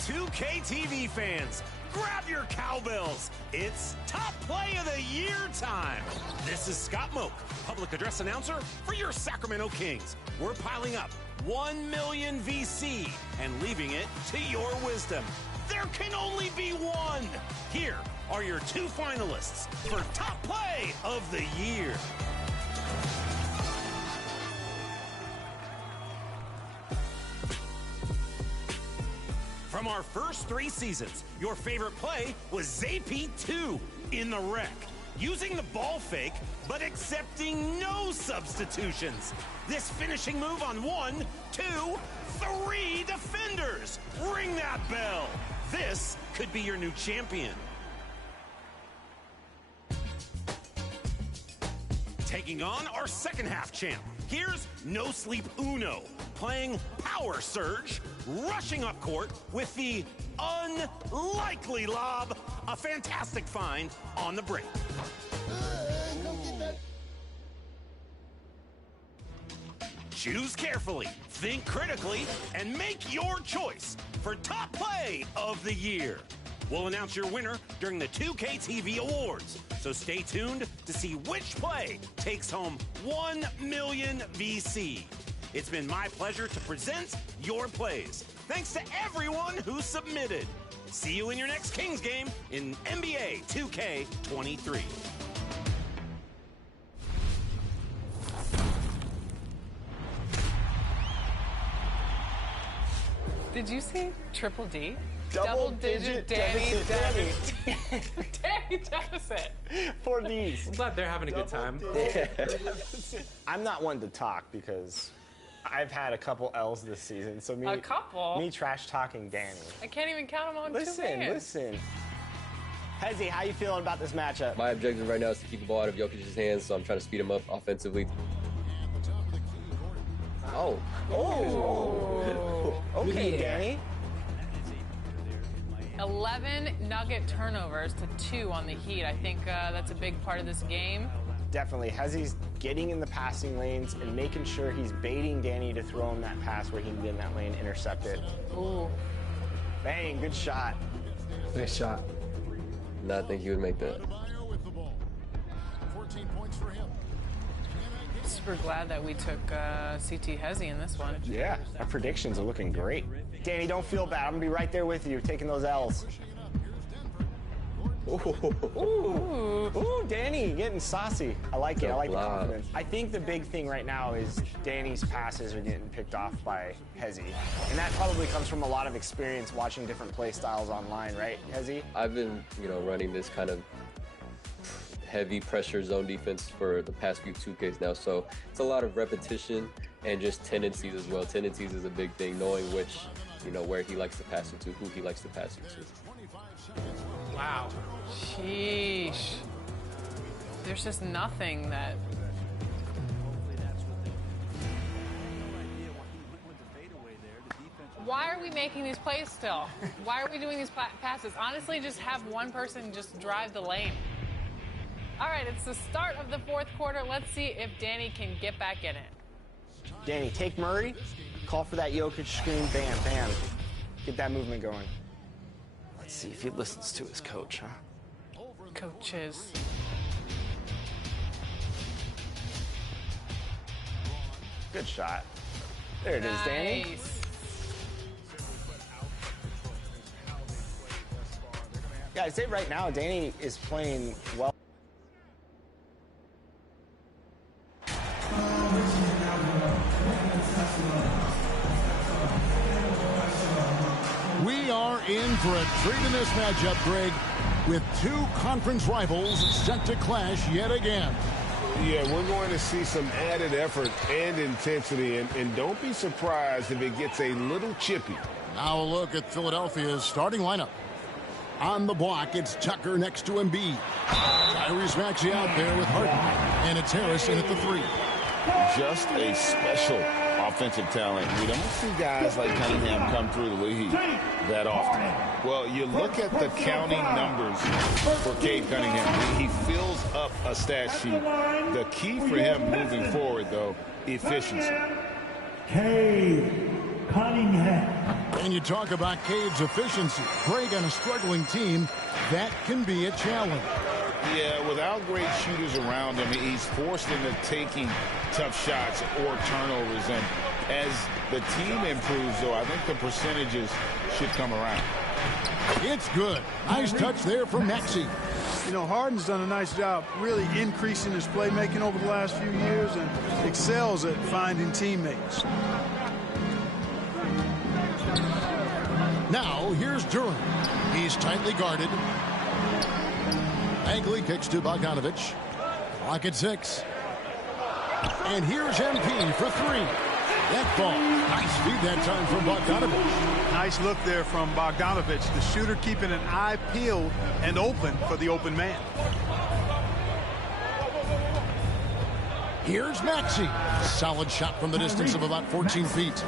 2K TV fans, grab your cowbells. It's Top Play of the Year time. This is Scott Moak, public address announcer for your Sacramento Kings. We're piling up 1 million VC and leaving it to your wisdom. There can only be one. Here are your 2 finalists for Top Play of the Year. From our first 3 seasons, your favorite play was ZP2 in the wreck, using the ball fake, but accepting no substitutions. This finishing move on 1, 2, 3 defenders. Ring that bell. This could be your new champion. Taking on our second half champ, here's No Sleep Uno, playing Power Surge, rushing up court with the unlikely lob, a fantastic find on the break. Choose carefully, think critically, and make your choice for Top Play of the Year. We'll announce your winner during the 2K TV Awards, so stay tuned to see which play takes home 1 million VC. It's been my pleasure to present your plays. Thanks to everyone who submitted. See you in your next Kings game in NBA 2K23. Did you see Triple D? Double-digit Danny deficit. Danny deficit. 4 Ds. I'm glad they're having a good time. I'm not one to talk because I've had a couple L's this season. So A couple? Me trash talking Danny. I can't even count them on 2 hands. Listen. Hezzy, how you feeling about this matchup? My objective right now is to keep the ball out of Jokic's hands, so I'm trying to speed him up offensively. Oh. Okay, Danny. 11 Nugget turnovers to 2 on the Heat. I think that's a big part of this game. Definitely. Hezzy's getting in the passing lanes and making sure he's baiting Danny to throw him that pass where he can get in that lane, intercept it. Ooh. Bang, good shot. Nice shot. Not think he would make that. Super glad that we took CT Hezzy in this one. Yeah, our predictions are looking great. Danny, don't feel bad. I'm going to be right there with you, taking those L's. Ooh, Danny, getting saucy. I like it. I like the confidence. I think the big thing right now is Danny's passes are getting picked off by Hezzy. And that probably comes from a lot of experience watching different play styles online, right, Hezzy? I've been, running this kind of heavy pressure zone defense for the past few 2Ks now, so it's a lot of repetition and just tendencies as well. Tendencies is a big thing, knowing which, where he likes to pass it to, who he likes to pass it to. Wow. Sheesh. There's just nothing that... Why are we making these plays still? Why are we doing these passes? Honestly, just have one person just drive the lane. All right, it's the start of the 4th quarter. Let's see if Danny can get back in it. Danny, take Murray, call for that Jokic screen, bam, bam. Get that movement going. Let's see if he listens to his coach, huh? Coaches. Good shot. There it is, Danny. Yeah, I'd say right now, Danny is playing well. We are in for a treat in this matchup, Greg, with two conference rivals set to clash yet again. Yeah, we're going to see some added effort and intensity, and don't be surprised if it gets a little chippy. Now a look at Philadelphia's starting lineup. On the block, it's Tucker next to Embiid. Tyrese Maxey out there with Harden, and it's Harris in at the 3. Just a special offensive talent. We don't see guys like Cunningham come through the league that often. Well, you look at the counting numbers for Cade Cunningham. He fills up a stat sheet. The key for him moving forward, though, efficiency. Cade Cunningham. And you talk about Cade's efficiency. Greg, on a struggling team, that can be a challenge. Yeah, without great shooters around him, he's forced into taking tough shots or turnovers. And as the team improves, though, I think the percentages should come around. It's good. Nice touch there from Maxey. You know, Harden's done a nice job really increasing his playmaking over the last few years and excels at finding teammates. Now, here's Durham. He's tightly guarded. Bagley kicks to Bogdanovich. Clock at 6. And here's MP for 3. That ball. Nice feed that time from Bogdanovich. Nice look there from Bogdanovich. The shooter keeping an eye peeled and open for the open man. Here's Maxey. Solid shot from the distance of about 14 feet.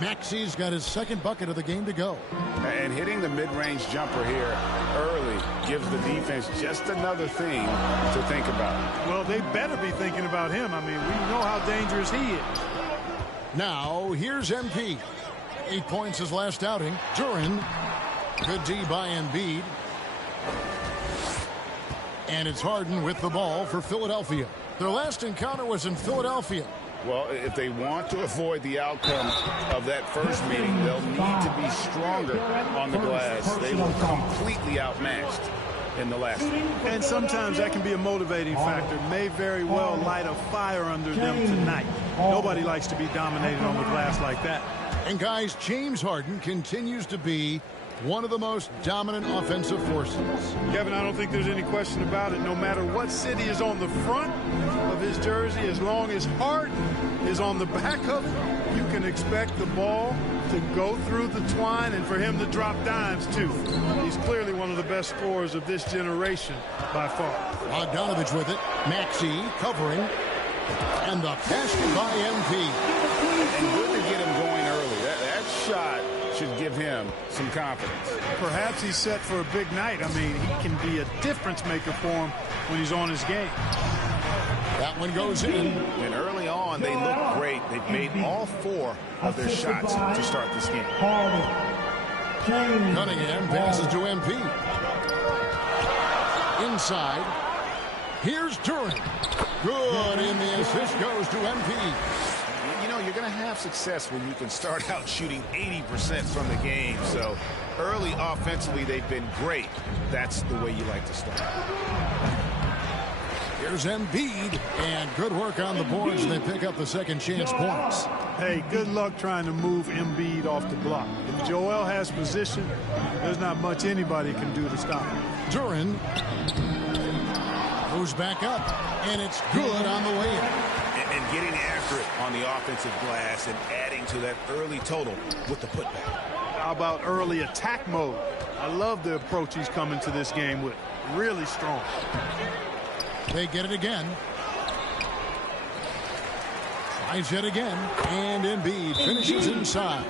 Maxey's got his second bucket of the game to go. And hitting the mid-range jumper here early gives the defense just another thing to think about. Well, they better be thinking about him. I mean, we know how dangerous he is. Now, here's MP. 8 points his last outing. Duran. Good D by Embiid. And it's Harden with the ball for Philadelphia. Their last encounter was in Philadelphia. Well, if they want to avoid the outcome of that first meeting, they'll need to be stronger on the glass. They were completely outmatched in the last one. And sometimes that can be a motivating factor. May very well light a fire under them tonight. Nobody likes to be dominated on the glass like that. And guys, James Harden continues to be one of the most dominant offensive forces. Kevin, I don't think there's any question about it. No matter what city is on the front of his jersey, as long as Harden is on the back of it, you can expect the ball to go through the twine and for him to drop dimes, too. He's clearly one of the best scorers of this generation by far. Bogdanovich with it. Maxey covering. And the pass by MP. And good to get him going early. That shot should give him some confidence. Perhaps he's set for a big night. I mean, he can be a difference maker for him when he's on his game. That one goes in. And early on, they look great. They've made all 4 of their shots to start this game. Cunningham passes to MP. Inside. Here's Duran. Good, and the assist goes to MP. You know, you're going to have success when you can start out shooting 80% from the game. So early offensively, they've been great. That's the way you like to start. Here's Embiid, and good work on the boards. They pick up the second chance points. Hey, good luck trying to move Embiid off the block. If Joel has position, there's not much anybody can do to stop him. Duran goes back up, and it's good on the way in. And getting after it on the offensive glass and adding to that early total with the putback. How about early attack mode? I love the approach he's coming to this game with. Really strong. They get it again. Tries it again. And Embiid finishes inside.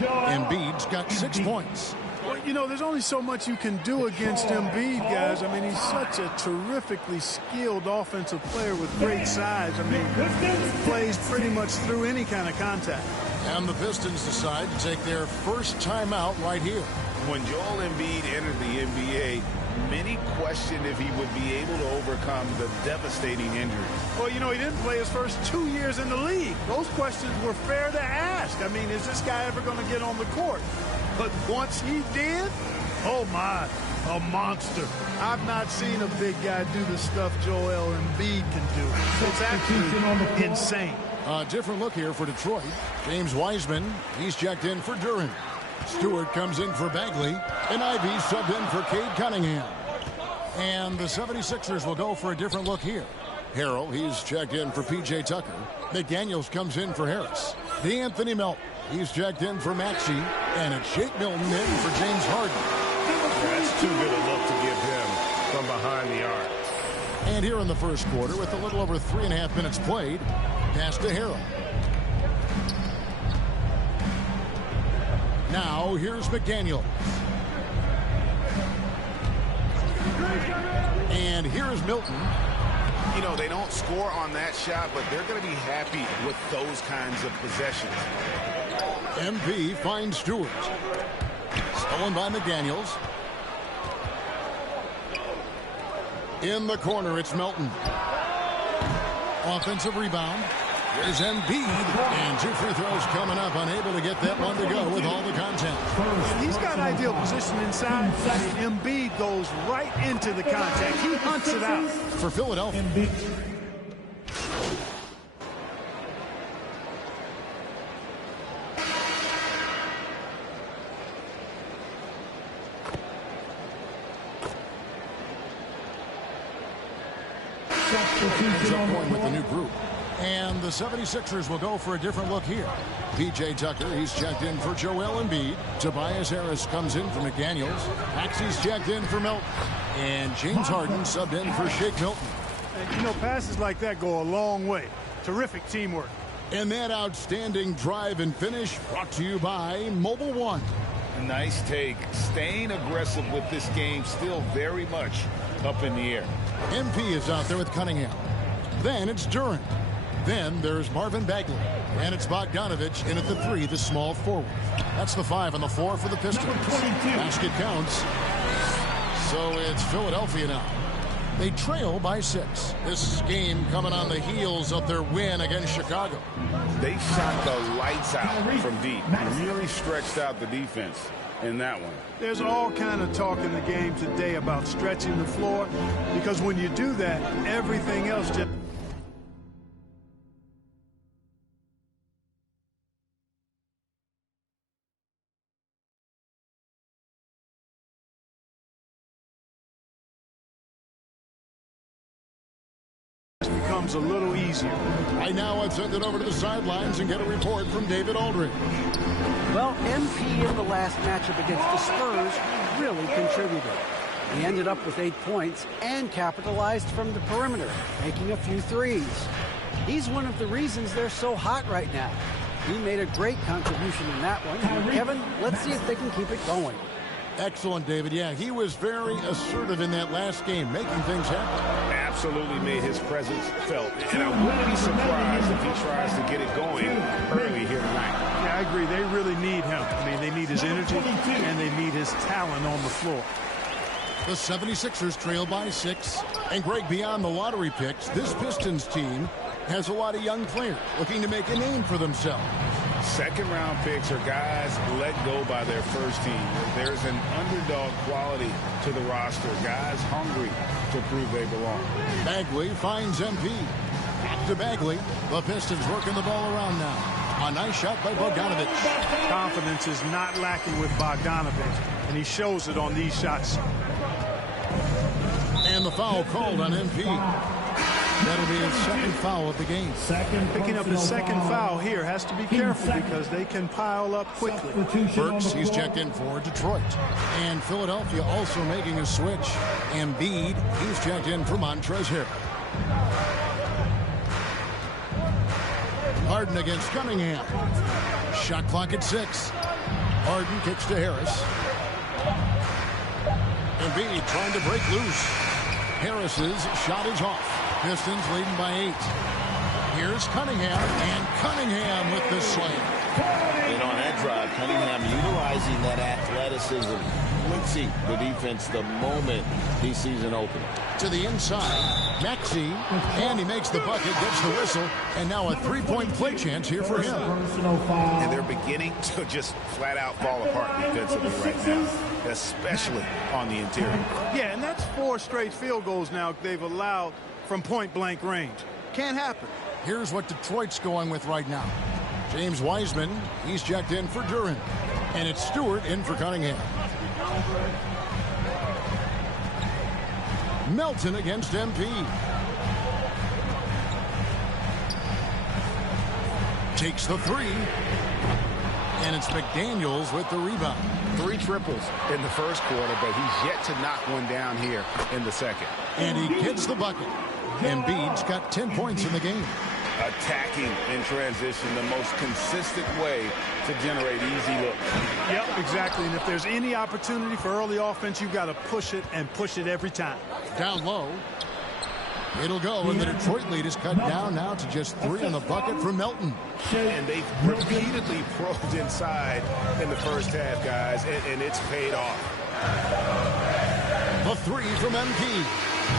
Embiid's got 6 points. Well, you know, there's only so much you can do against Embiid, guys. I mean, he's such a terrifically skilled offensive player with great size. I mean, he plays pretty much through any kind of contact. And the Pistons decide to take their first timeout right here. When Joel Embiid entered the NBA, many questioned if he would be able to overcome the devastating injury. Well, you know, he didn't play his first 2 years in the league. Those questions were fair to ask. I mean, is this guy ever going to get on the court? But once he did, Oh, my. A monster. I've not seen a big guy do the stuff Joel Embiid can do. It's actually insane. A different look here for Detroit. James Wiseman, he's checked in for Duren. Stewart comes in for Bagley. And Ivy subbed in for Cade Cunningham. And the 76ers will go for a different look here. Harrell, he's checked in for P.J. Tucker. McDaniels comes in for Harris. D'Anthony Melton, he's checked in for Maxey. And it's Shake Milton in for James Harden. That's too good a look to give him from behind the arc. And here in the first quarter, with a little over 3.5 minutes played, pass to Harrell. Now, here's McDaniels. And here's Milton. You know, they don't score on that shot, but they're going to be happy with those kinds of possessions. MP finds Stewart. Stolen by McDaniels. In the corner, it's Melton. Offensive rebound. Here's Embiid. And 2 free throws coming up. Unable to get that one to go with all the contact. And he's got ideal position inside. Embiid goes right into the contact. He hunts it out. For Philadelphia. With the new group. And the 76ers will go for a different look here. P.J. Tucker, he's checked in for Joel Embiid. Tobias Harris comes in for McDaniels. Maxey's checked in for Melton. And James Harden subbed in for Shake Milton. And, you know, passes like that go a long way. Terrific teamwork. And that outstanding drive and finish brought to you by Mobile One. Nice take. Staying aggressive with this game, still very much up in the air. MP is out there with Cunningham. Then it's Duren. Then there's Marvin Bagley. And it's Bogdanovich in at the 3, the small forward. That's the 5 and the 4 for the Pistons. Basket counts. So it's Philadelphia now. They trail by 6. This game coming on the heels of their win against Chicago. They shot the lights out from deep. Really stretched out the defense in that one. There's all kind of talk in the game today about stretching the floor, because when you do that, everything else just... becomes a little easier. Right now, I've sent it over to the sidelines and get a report from David Aldridge. Well, MP in the last matchup against the Spurs really contributed. He ended up with 8 points and capitalized from the perimeter, making a few threes. He's one of the reasons they're so hot right now. He made a great contribution in that one. Kevin, let's see if they can keep it going. Excellent, David. Yeah, he was very assertive in that last game, making things happen. Absolutely made his presence felt. And I wouldn't be surprised if he tries to get it going early here tonight. Yeah, I agree. They really need him. I mean, they need his energy and they need his talent on the floor. The 76ers trail by 6. And Greg, beyond the lottery picks, this Pistons team has a lot of young players looking to make a name for themselves. Second-round picks are guys let go by their first team. There's an underdog quality to the roster. Guys hungry to prove they belong. Bagley finds MP. Back to Bagley. The Pistons working the ball around now. A nice shot by Bogdanovich. Confidence is not lacking with Bogdanovich, and he shows it on these shots. And the foul called on MP. That'll be his second foul of the game. Picking up his second foul here. Has to be careful because they can pile up quickly. Burks, he's checked in for Detroit. And Philadelphia also making a switch. Embiid, he's checked in for Montrezl Harrell. Harden against Cunningham. Shot clock at 6. Harden kicks to Harris. Embiid trying to break loose. Harris's shot is off. Pistons leading by 8. Here's Cunningham, and Cunningham with the slam. And on that drive, Cunningham utilized using that athleticism, blitzing the defense the moment he sees an opening. To the inside, Maxey, and he makes the bucket, gets the whistle, and now a three-point play chance here for him. And they're beginning to just flat-out fall apart defensively right now, especially on the interior. Yeah, and that's 4 straight field goals now they've allowed from point-blank range. Can't happen. Here's what Detroit's going with right now. James Wiseman, he's checked in for Duren. And it's Stewart in for Cunningham. Melton against MP. Takes the three. And it's McDaniels with the rebound. 3 triples in the first quarter, but he's yet to knock one down here in the second. And he gets the bucket. Embiid's got 10 points in the game. Attacking in transition, the most consistent way to generate easy looks. Yep, exactly. And if there's any opportunity for early offense, you've got to push it and push it every time. Down low. It'll go, and the Detroit lead is cut down now to just 3 on the bucket for Melton. And they've repeatedly probed inside in the first half, guys, and it's paid off. The 3 from MP.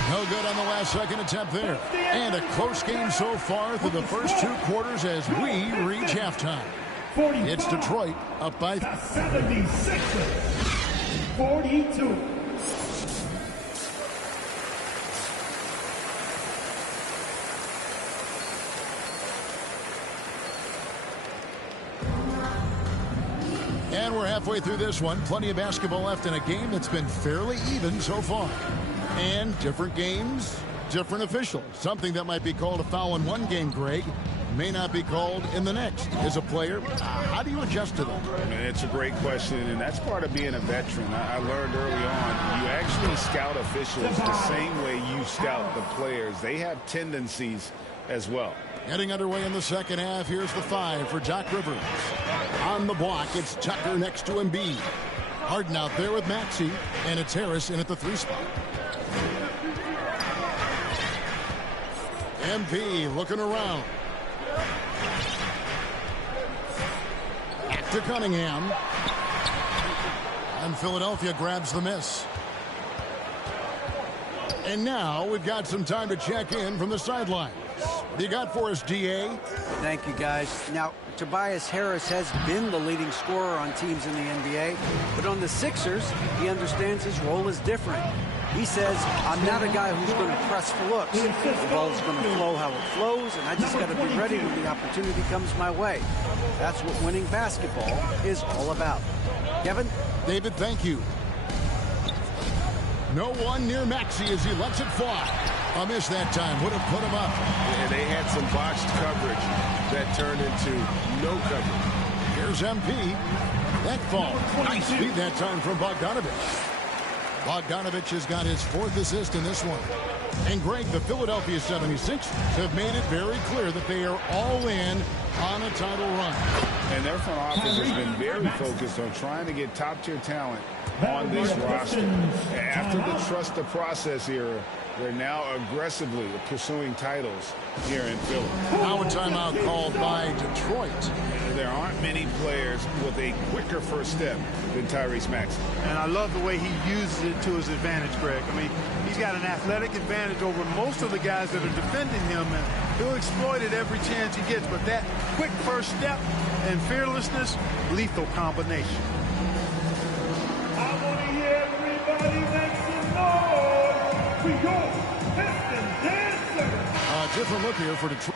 No good on the last second attempt there. And a close game so far through the first 2 quarters as we reach halftime. It's Detroit up by 42. And we're halfway through this one. Plenty of basketball left in a game that's been fairly even so far. And different games, different officials. Something that might be called a foul in one game, Greg, may not be called in the next. As a player, how do you adjust to that? It's a great question, and that's part of being a veteran. I learned early on, you actually scout officials the same way you scout the players. They have tendencies as well. Getting underway in the second half. Here's the 5 for Doc Rivers. On the block, it's Tucker next to Embiid. Harden out there with Maxey, and it's Harris in at the 3 spot. MP looking around. Back to Cunningham. And Philadelphia grabs the miss. And now we've got some time to check in from the sidelines. What do you got for us, DA? Thank you, guys. Now, Tobias Harris has been the leading scorer on teams in the NBA, but on the Sixers, he understands his role is different. He says, I'm not a guy who's going to press for looks. The ball is going to flow how it flows, and I just got to be ready when the opportunity comes my way. That's what winning basketball is all about. Kevin? David, thank you. No one near Maxey as he lets it fly. A miss that time would have put him up. And they had some botched coverage that turned into no coverage. Here's MP. That fall. Nice feed that time from Bogdanovich. Bogdanovich has got his 4th assist in this one. And Greg, the Philadelphia 76ers have made it very clear that they are all in on a title run. And their front office has been very focused on trying to get top-tier talent on this roster. After the trust the process era, they're now aggressively pursuing titles here in Philly. Now a timeout called by Detroit. There aren't many players with a quicker first step than Tyrese Maxey. And I love the way he uses it to his advantage, Greg. I mean, he's got an athletic advantage over most of the guys that are defending him, and he'll exploit it every chance he gets. But that quick first step and fearlessness, lethal combination. I want to hear everybody make some noise for your Piston Dancer. A different look here for Detroit.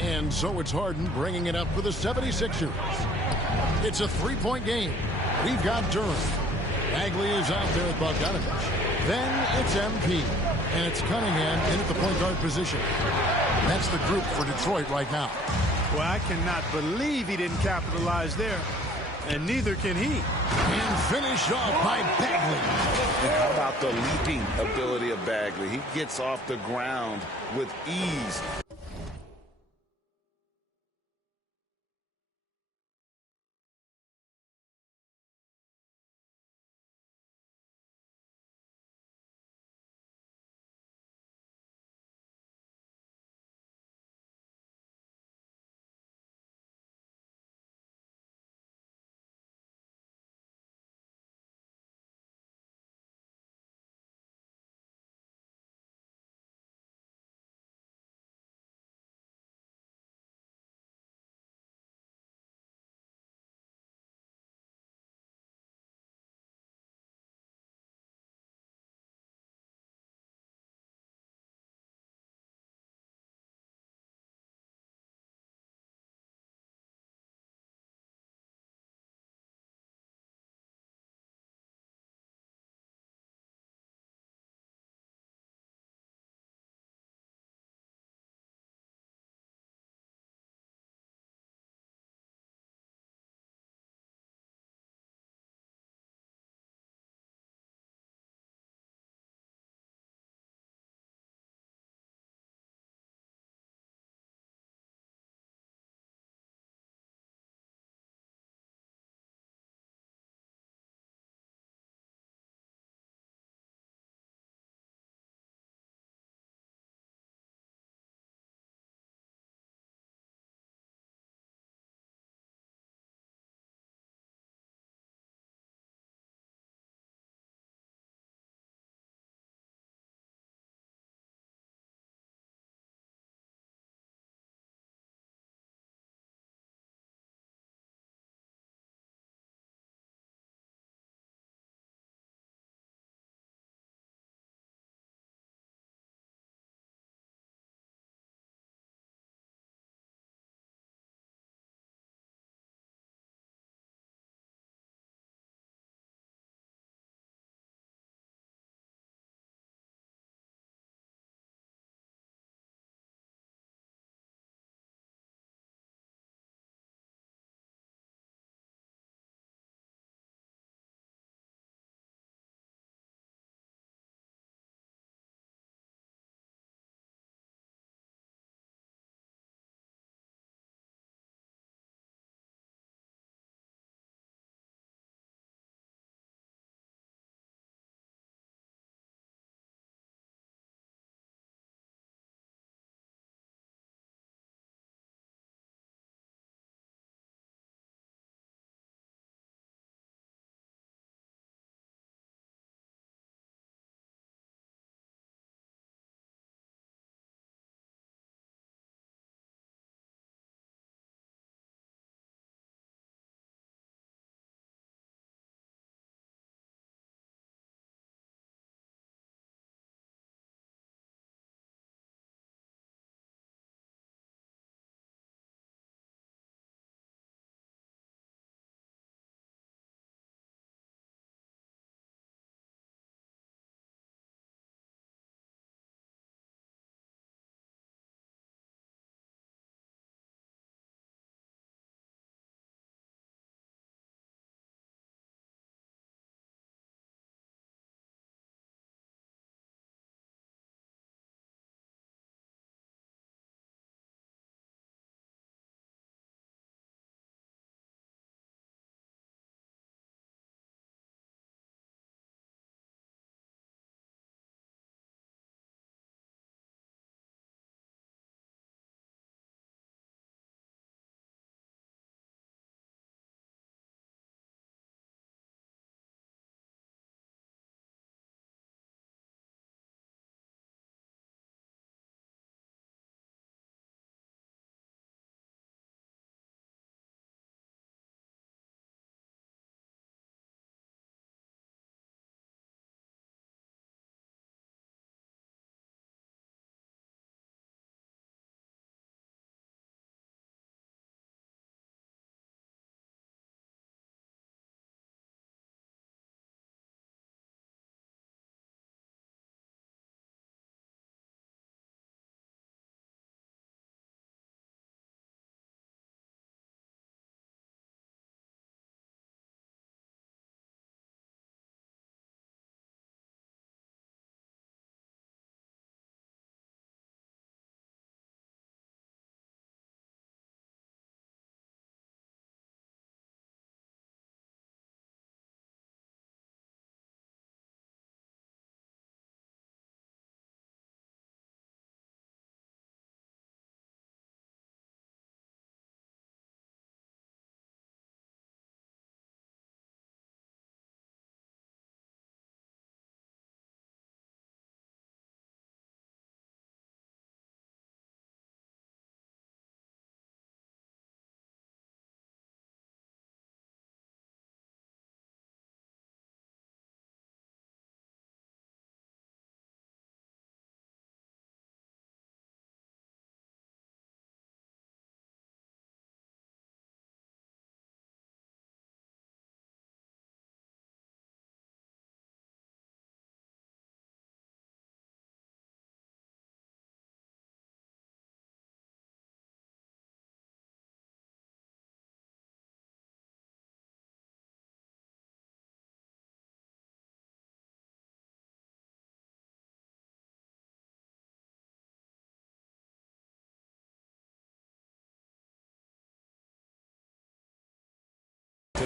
And so it's Harden bringing it up for the 76ers. It's a 3-point game. We've got Duren. Bagley is out there with Bogdanovich. Then it's MP. And it's Cunningham in at the point guard position. That's the group for Detroit right now. Well, I cannot believe he didn't capitalize there. And neither can he. And finished off by Bagley. And how about about the leaping ability of Bagley. He gets off the ground with ease.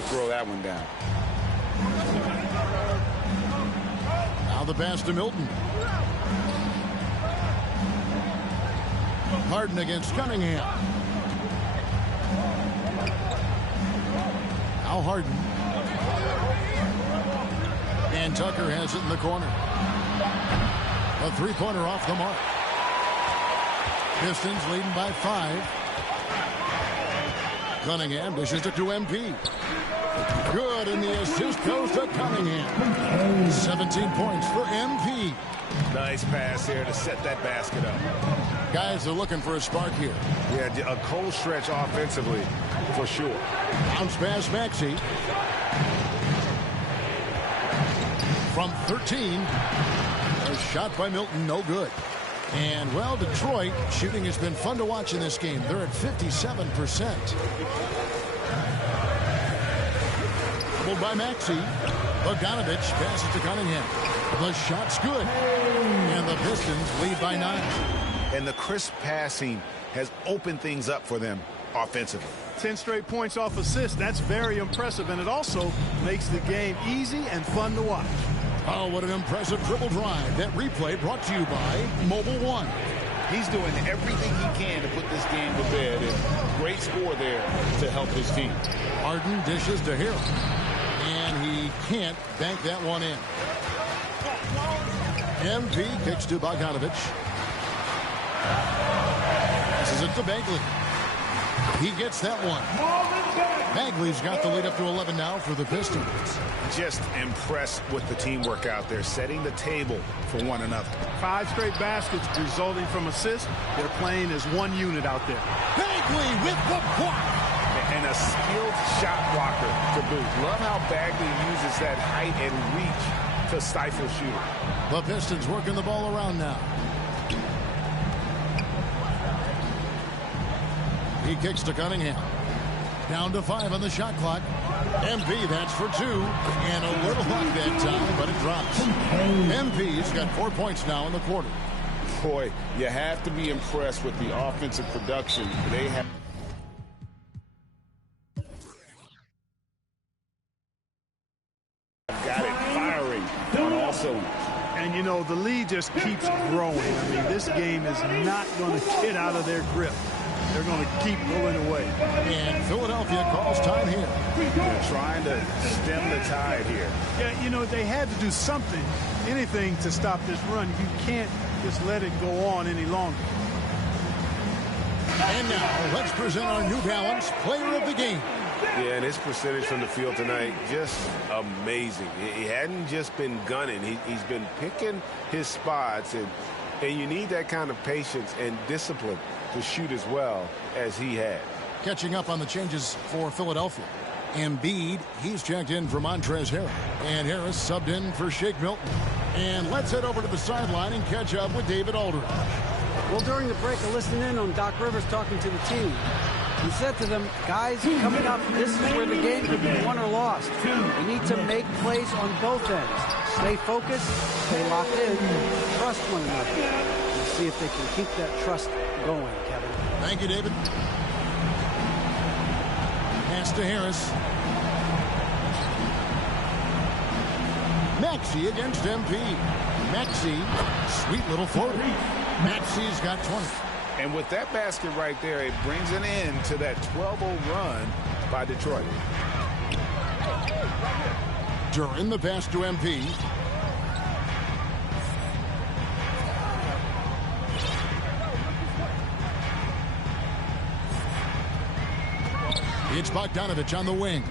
throw that one down. Now the pass to Milton. Harden against Cunningham. Now Harden. And Tucker has it in the corner. A three-pointer off the mark. Pistons leading by 5. Cunningham dishes it to MP. Good, and the assist goes to Cunningham. 17 points for MP. Nice pass here to set that basket up. Guys are looking for a spark here. Yeah, a cold stretch offensively, for sure. Bounce pass Maxey. From 13. A shot by Milton, no good. And, well, Detroit, shooting has been fun to watch in this game. They're at 57%. Doubled by Maxey. Bogdanovich passes to Cunningham. The shot's good. And the Pistons lead by 9. And the crisp passing has opened things up for them offensively. 10 straight points off assists. That's very impressive, and it also makes the game easy and fun to watch. Oh, what an impressive dribble drive. That replay brought to you by Mobile One. He's doing everything he can to put this game to bed, and great score there to help his team. Harden dishes to Harris, and he can't bank that one in. MP kicks to Bogdanovich. This is it to Bagley. He gets that one. Bagley's got the lead up to 11 now for the Pistons. Just impressed with the teamwork out there, setting the table for one another. 5 straight baskets resulting from assists. They're playing as one unit out there. Bagley with the block. And a skilled shot blocker to boot. Love how Bagley uses that height and reach to stifle shooting. The Pistons working the ball around now. He kicks to Cunningham. Down to 5 on the shot clock. MP, that's for 2. And a little luck that time, but it drops. MP's got 4 points now in the quarter. Boy, you have to be impressed with the offensive production they have. Got it firing on all cylinders. And, you know, the lead just keeps growing. I mean, this game is not going to get out of their grip. They're going to keep pulling away. And Philadelphia calls time here. They're trying to stem the tide here. Yeah, you know, they had to do something, anything to stop this run. You can't just let it go on any longer. And now, let's present our New Balance Player of the Game. Yeah, and his percentage from the field tonight, just amazing. He hadn't just been gunning. He's been picking his spots, and you need that kind of patience and discipline to shoot as well as he had. Catching up on the changes for Philadelphia. Embiid, he's checked in for Montrezl Harrell. And Harris subbed in for Shake Milton. And let's head over to the sideline and catch up with David Aldridge. Well, during the break, I listened in on Doc Rivers talking to the team. He said to them, guys, coming up, this is where the game could be won or lost. We need to make plays on both ends. Stay focused, stay locked in, trust one another. We'll see if they can keep that trust going, Kevin. Thank you, David. Pass to Harris. Maxey against MP. Maxey, sweet little floater. Maxey's got 20. And with that basket right there, it brings an end to that 12-0 run by Detroit. During the pass to MP. It's Bogdanovich on the wing.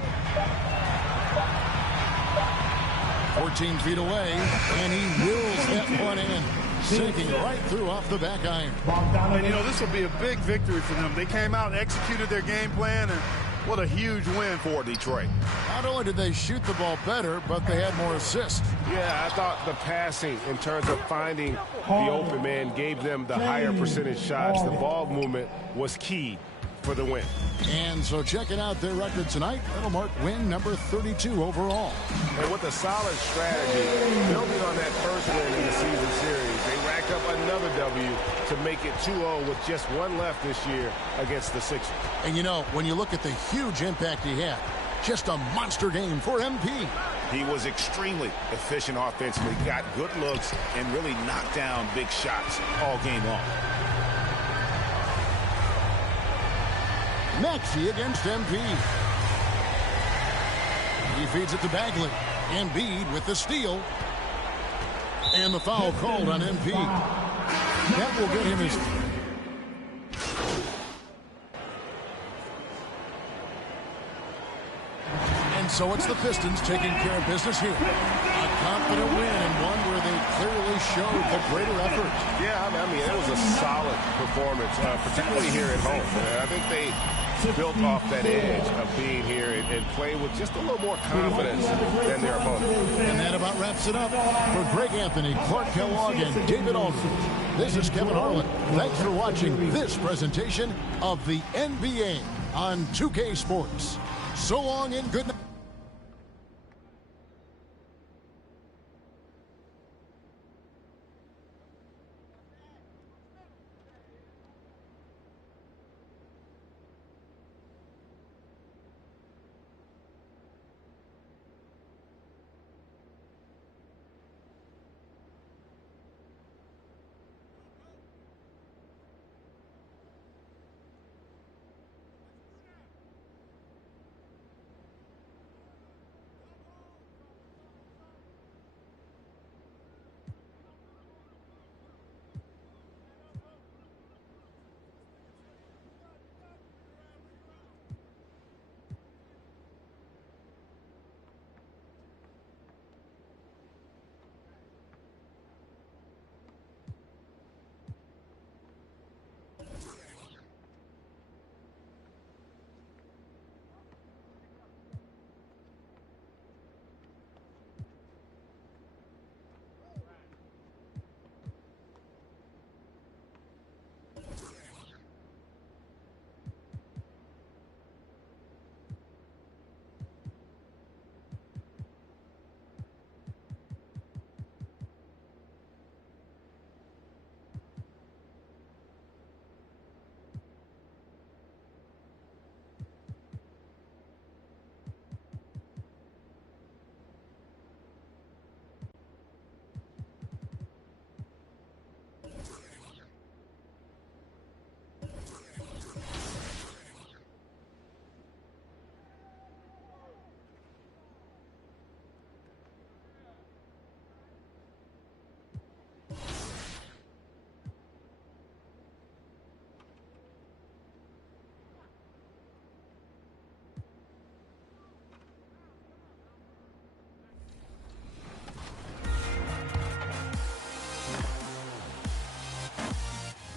14 feet away, and he wills that one in. Sinking right through off the back iron. And, you know, this will be a big victory for them. They came out and executed their game plan, and what a huge win for Detroit. Not only did they shoot the ball better, but they had more assists. Yeah, I thought the passing in terms of finding the open man gave them the higher percentage shots. The ball movement was key for the win. And so checking out their record tonight, that'll mark win number 32 overall. And with a solid strategy, building on that first win in the season series, they rack up another W to make it 2-0 with just one left this year against the Sixers. And you know, when you look at the huge impact he had, Just a monster game for MP. He was extremely efficient offensively, got good looks, and really knocked down big shots all game long. Maxey against MP. He feeds it to Bagley. Embiid with the steal. And the foul called on MP. That will get him his... And so it's the Pistons taking care of business here. A confident win and one where they clearly showed the greater effort. Yeah, I mean, it was a solid performance, particularly here at home. I think they built off that edge of being here and playing with just a little more confidence than their opponent. And that about wraps it up. For Greg Anthony, Clark Kellogg, and David Aldridge, this is Kevin Harlan. Thanks for watching this presentation of the NBA on 2K Sports. So long and good night.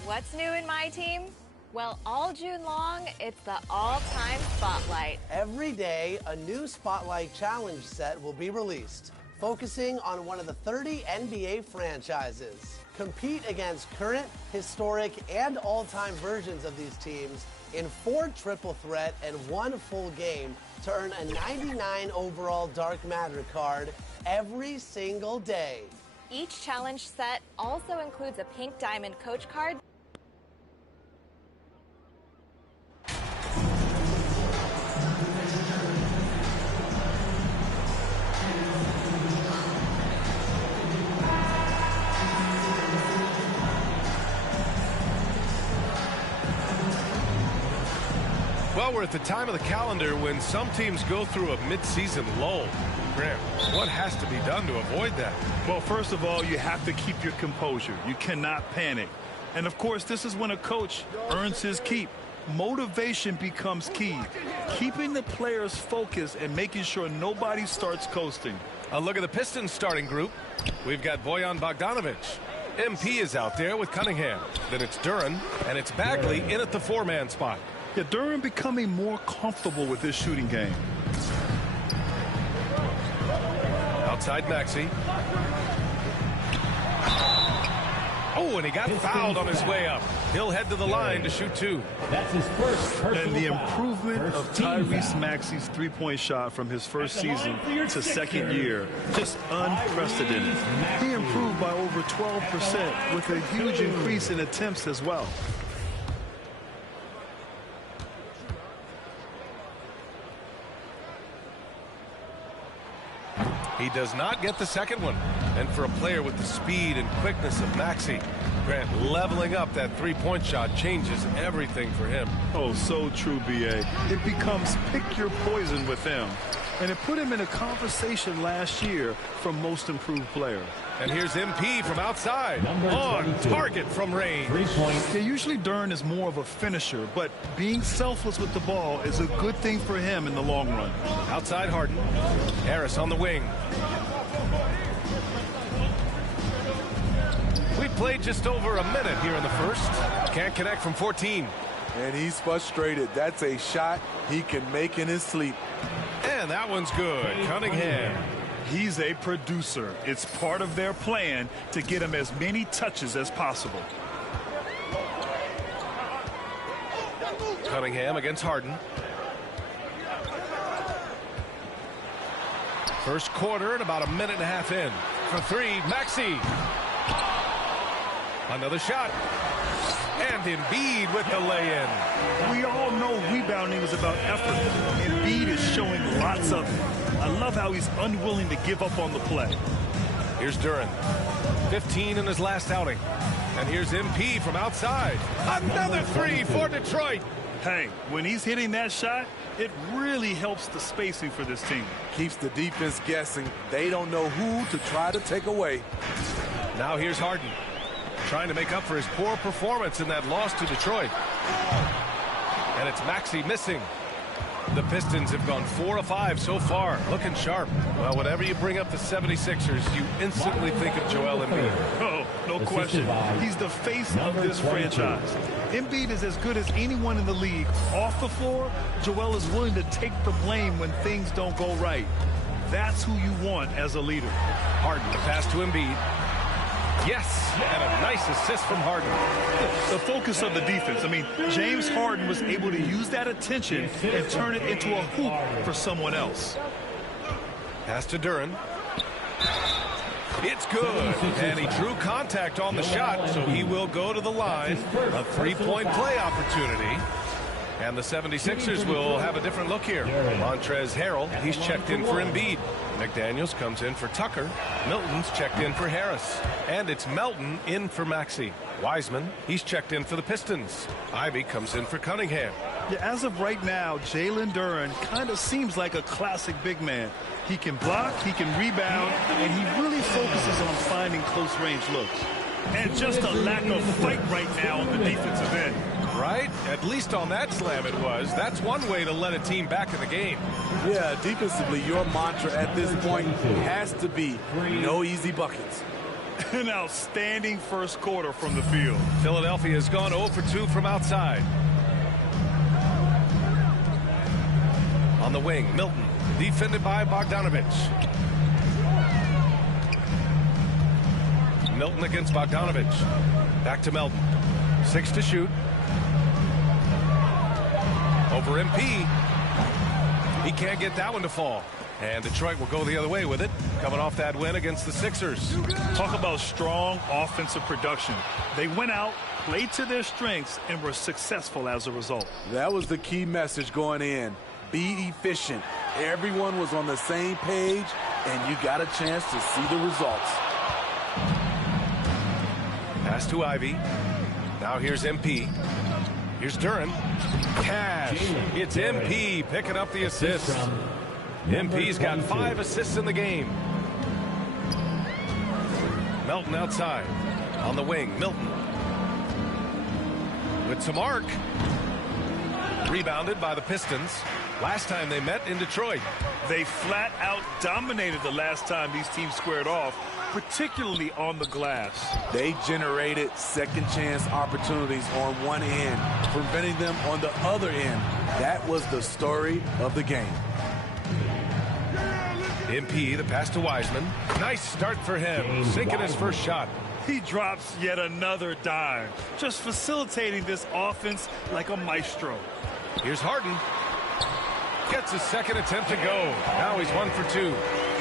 What's new in my team? Well, all June long, it's the all-time spotlight. Every day, a new Spotlight Challenge set will be released, focusing on one of the 30 NBA franchises. Compete against current, historic, and all-time versions of these teams in 4 triple threat and 1 full game to earn a 99 overall Dark Matter card every single day. Each challenge set also includes a pink diamond coach card. Well, we're at the time of the calendar when some teams go through a mid-season lull. Graham, what has to be done to avoid that? Well, first of all, you have to keep your composure. You cannot panic. And, of course, this is when a coach earns his keep. Motivation becomes key. Keeping the players focused and making sure nobody starts coasting. A look at the Pistons starting group. We've got Bojan Bogdanovic. MP is out there with Cunningham. Then it's Duren, and it's Bagley in at the 4-man spot. Yeah, Duren becoming more comfortable with his shooting game. Outside Maxey. Oh, and he got fouled on his way up. He'll head to the line to shoot 2. That's his first And the improvement of Tyrese Maxey's three-point shot from his first season to second year, just unprecedented. He improved by over 12% with a huge increase in attempts as well. He does not get the second one. And for a player with the speed and quickness of Maxey, Grant, leveling up that three-point shot changes everything for him. Oh, so true, B.A. It becomes pick your poison with him. And it put him in a conversation last year for most improved player. And here's MP from outside. On target from range. Yeah, usually Duren is more of a finisher, but being selfless with the ball is a good thing for him in the long run. Outside Harden. Harris on the wing. We played just over a minute here in the first. Can't connect from 14. And he's frustrated. That's a shot he can make in his sleep. And that one's good. Cunningham. He's a producer. It's part of their plan to get him as many touches as possible. Cunningham against Harden. First quarter and about a minute and a half in. For three, Maxey. Another shot. And Embiid with the lay-in. We all know rebounding is about effort. Embiid is showing lots of it. I love how he's unwilling to give up on the play. Here's Duren. 15 in his last outing. And here's MP from outside. Another three for Detroit. Hey, when he's hitting that shot, it really helps the spacing for this team. Keeps the defense guessing. They don't know who to try to take away. Now here's Harden, trying to make up for his poor performance in that loss to Detroit. And it's Maxey missing. The Pistons have gone 4 of 5 so far, looking sharp. Well, whenever you bring up the 76ers, you instantly think of Joel Embiid. Oh, no question. He's the face of this franchise. Embiid is as good as anyone in the league. Off the floor, Joel is willing to take the blame when things don't go right. That's who you want as a leader. Harden, the pass to Embiid. Yes, and a nice assist from Harden. The focus of the defense. I mean, James Harden was able to use that attention and turn it into a hoop for someone else. Pass to Duren. It's good, and he drew contact on the shot, so he will go to the line. A three-point play opportunity. And the 76ers will have a different look here. Montrezl Harrell, he's checked in for Embiid. McDaniels comes in for Tucker. Milton's checked in for Harris. And it's Melton in for Maxey. Wiseman, he's checked in for the Pistons. Ivy comes in for Cunningham. Yeah, as of right now, Jalen Duren kind of seems like a classic big man. He can block, he can rebound, and he really focuses on finding close-range looks. And just a lack of fight right now on the defensive end. Right? At least on that slam it was. That's one way to let a team back in the game. Yeah, defensively, your mantra at this point has to be no easy buckets. An outstanding first quarter from the field. Philadelphia has gone 0 for 2 from outside. On the wing, Milton, defended by Bogdanovich. Milton against Bogdanovich. Back to Melton. 6 to shoot. Over MP. He can't get that one to fall. And Detroit will go the other way with it, coming off that win against the Sixers. Talk about strong offensive production. They went out, played to their strengths, and were successful as a result. That was the key message going in. Be efficient. Everyone was on the same page, and you got a chance to see the results. Pass to Ivy. Now here's MP. Here's Duren. Cash. It's MP picking up the assist. MP's got 5 assists in the game. Melton outside. On the wing, Milton. With some arc. Rebounded by the Pistons. Last time they met in Detroit. They flat out dominated the last time these teams squared off, particularly on the glass. They generated second chance opportunities on one end, preventing them on the other end. That was the story of the game. MP, the pass to Wiseman. Nice start for him, sinking his first shot. He drops yet another dime, just facilitating this offense like a maestro. Here's Harden. Gets his second attempt to go. Now he's 1 for 2.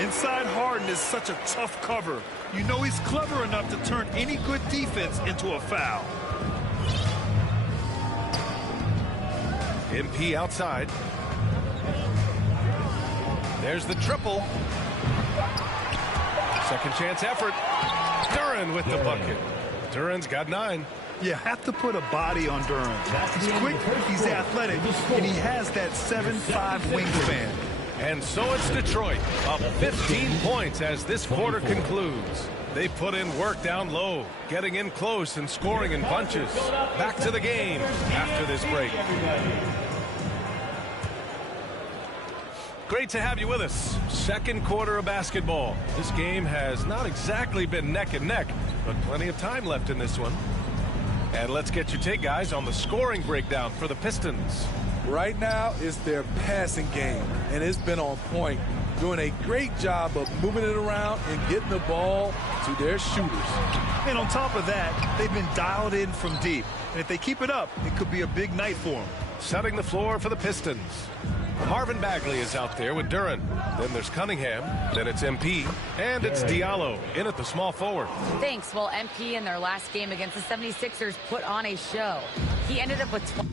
Inside Harden is such a tough cover. You know he's clever enough to turn any good defense into a foul. MP outside. There's the triple. Second chance effort. Duren with the bucket. Duren's got 9. You have to put a body on Duren. He's quick, he's athletic, and he has that 7'5" wingspan. And so it's Detroit, up 15 points as this quarter concludes. They put in work down low, getting in close and scoring in bunches. Back to the game after this break. Great to have you with us. Second quarter of basketball. This game has not exactly been neck and neck, but plenty of time left in this one. And let's get your take, guys, on the scoring breakdown for the Pistons. Right now, it's their passing game, and it's been on point, doing a great job of moving it around and getting the ball to their shooters. And on top of that, they've been dialed in from deep. And if they keep it up, it could be a big night for them. Setting the floor for the Pistons. Marvin Bagley is out there with Duren. Then there's Cunningham. Then it's MP. And it's Diallo in at the small forward. Thanks. Well, MP in their last game against the 76ers put on a show. He ended up with 20.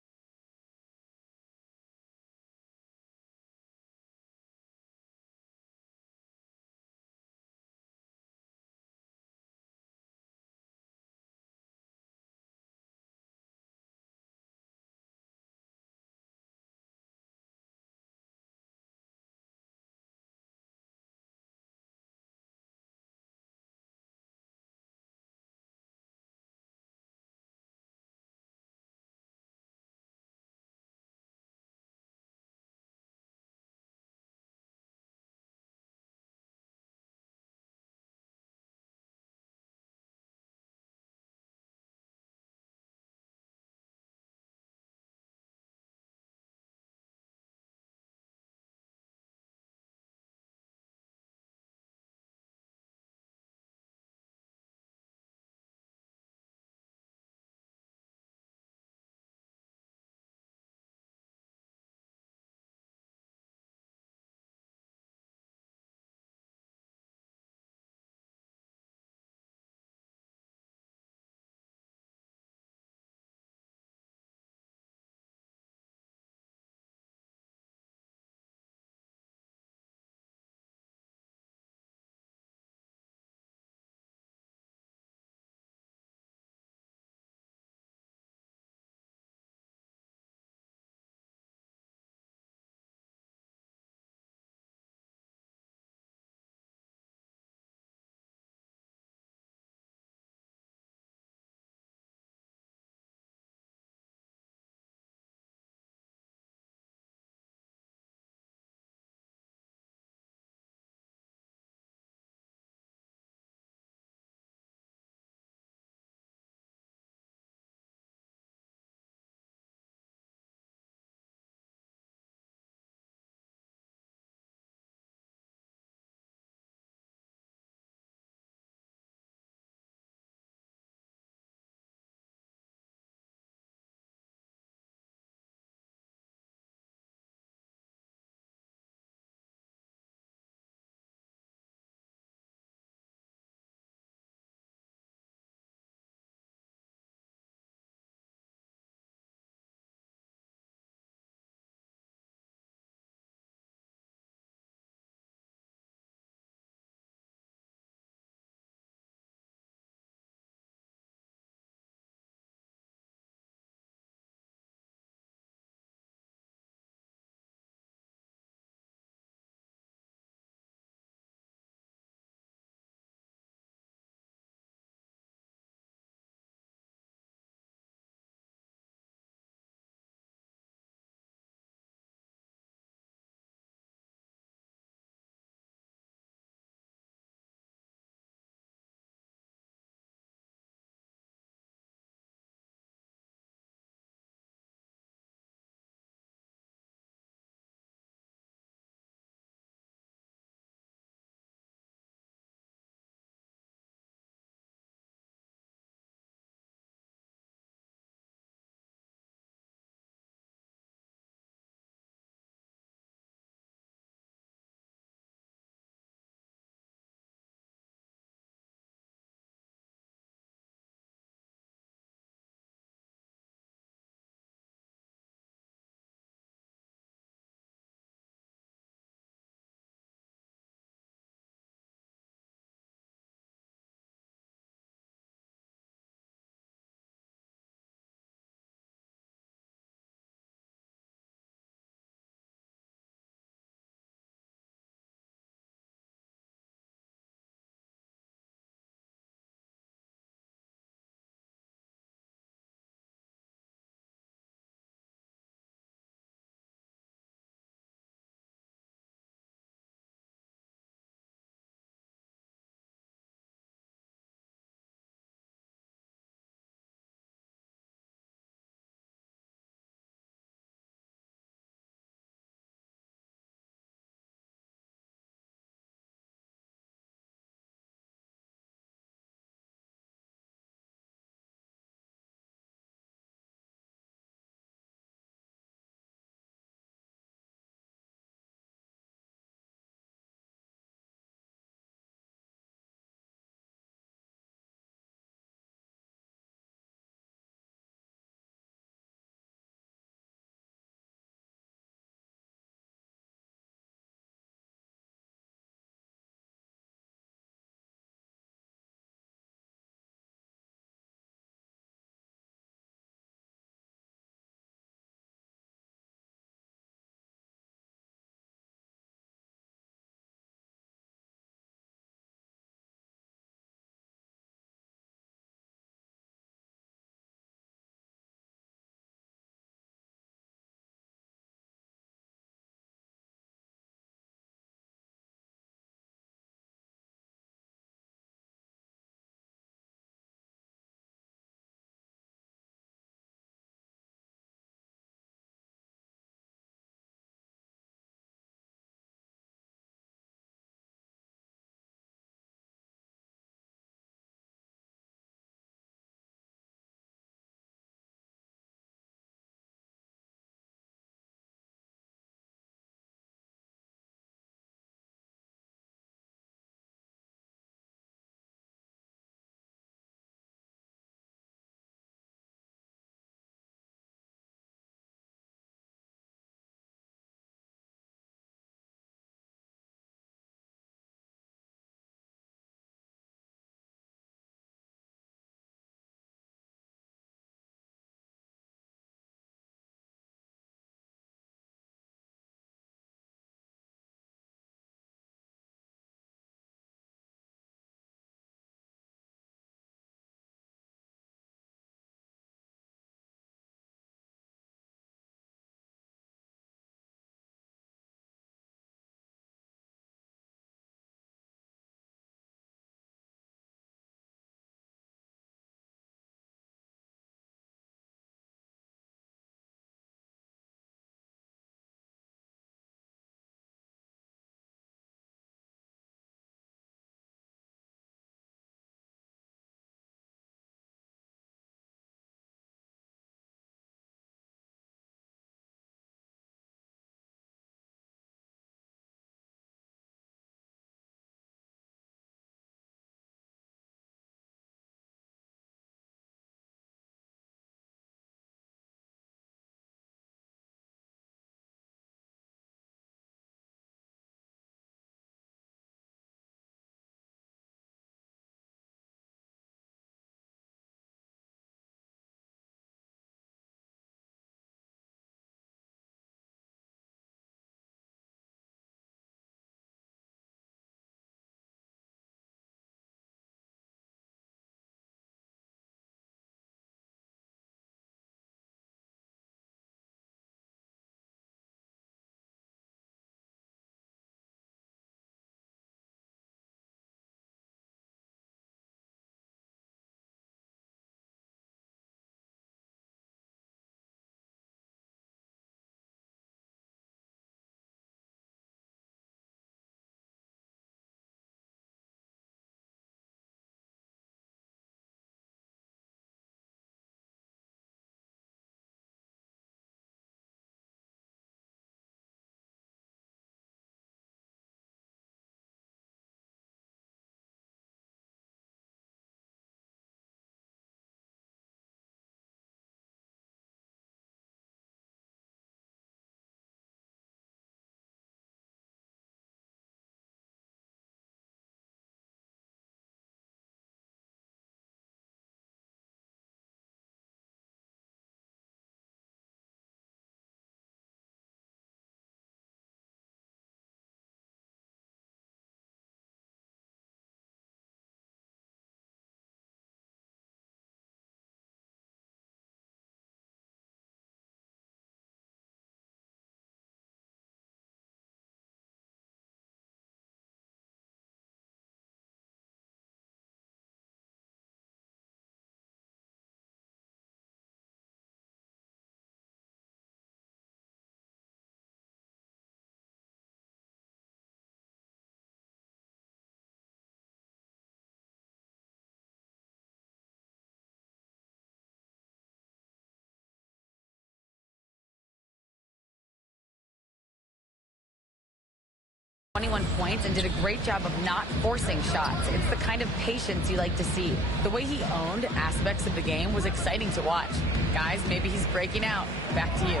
21 points and did a great job of not forcing shots. It's the kind of patience you like to see. The way he owned aspects of the game was exciting to watch. Guys, maybe he's breaking out. Back to you.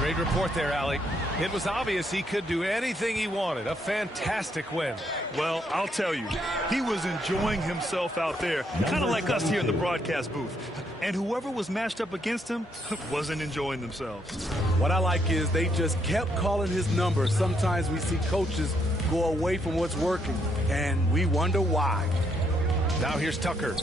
Great report there, Allie. It was obvious he could do anything he wanted. A fantastic win. Well, I'll tell you, he was enjoying himself out there, kind of like us here in the broadcast booth. And whoever was matched up against him wasn't enjoying themselves. What I like is they just kept calling his number. Sometimes we see coaches go away from what's working, and we wonder why. Now here's Tucker.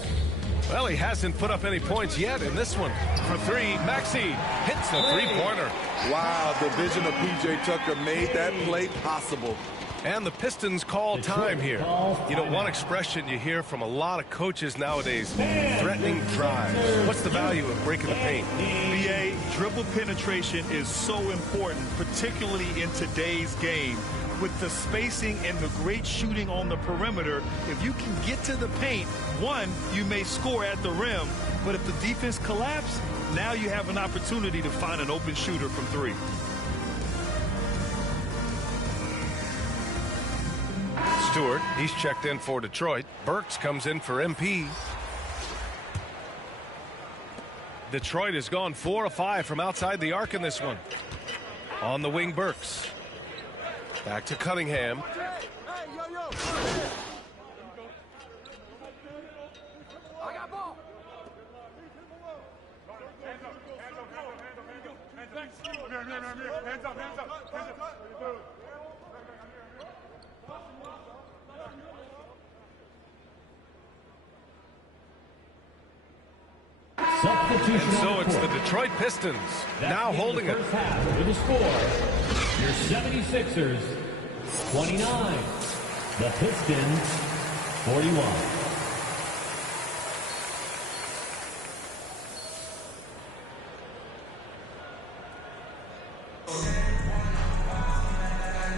Well, he hasn't put up any points yet in this one. For three, Maxey hits the three-pointer. Wow, the vision of P.J. Tucker made that play possible. And the Pistons call time here. You know, one expression you hear from a lot of coaches nowadays, threatening drives. What's the value of breaking the paint? BA, dribble penetration is so important, particularly in today's game. With the spacing and the great shooting on the perimeter, if you can get to the paint, one, you may score at the rim, but if the defense collapses, now you have an opportunity to find an open shooter from three. Stewart, he's checked in for Detroit. Burks comes in for MP. Detroit has gone 4 of 5 from outside the arc in this one. On the wing, Burks. Back to Cunningham. And so it's the Detroit Pistons now holding it. With the score, your 76ers 29, the Pistons 41.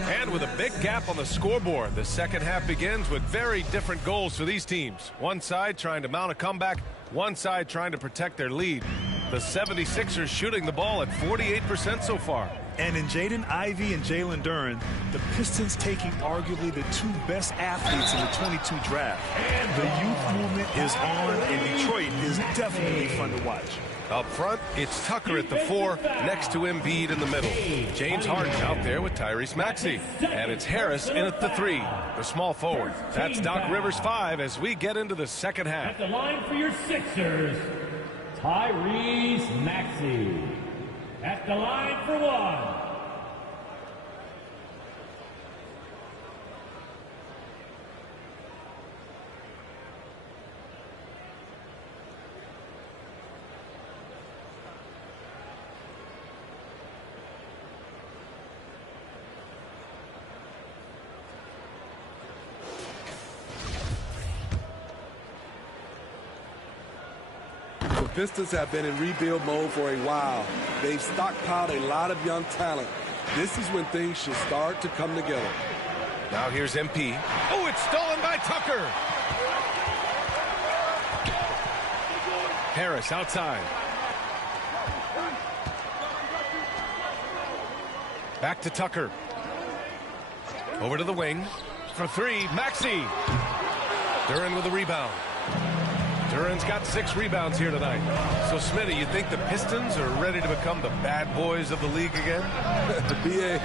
And with a big gap on the scoreboard, the second half begins with very different goals for these teams. One side trying to mount a comeback, one side trying to protect their lead. The 76ers shooting the ball at 48% so far. And in Jaden Ivey and Jalen Duren, the Pistons taking arguably the two best athletes in the 22 draft. The youth movement is on, and Detroit is definitely fun to watch. Up front, it's Tucker at the 4, next to Embiid in the middle. James Harden out there with Tyrese Maxey. And it's Harris in at the 3, the small forward. That's Doc Rivers 5 as we get into the second half. At the line for your Sixers, Tyrese Maxey. At the line for 1. The Pistons have been in rebuild mode for a while. They've stockpiled a lot of young talent. This is when things should start to come together. Now here's MP. Oh, it's stolen by Tucker. Harris outside. Back to Tucker. Over to the wing. For 3, Maxey. Duren with a rebound. Duren's got 6 rebounds here tonight. So, Smitty, you think the Pistons are ready to become the bad boys of the league again? The BA,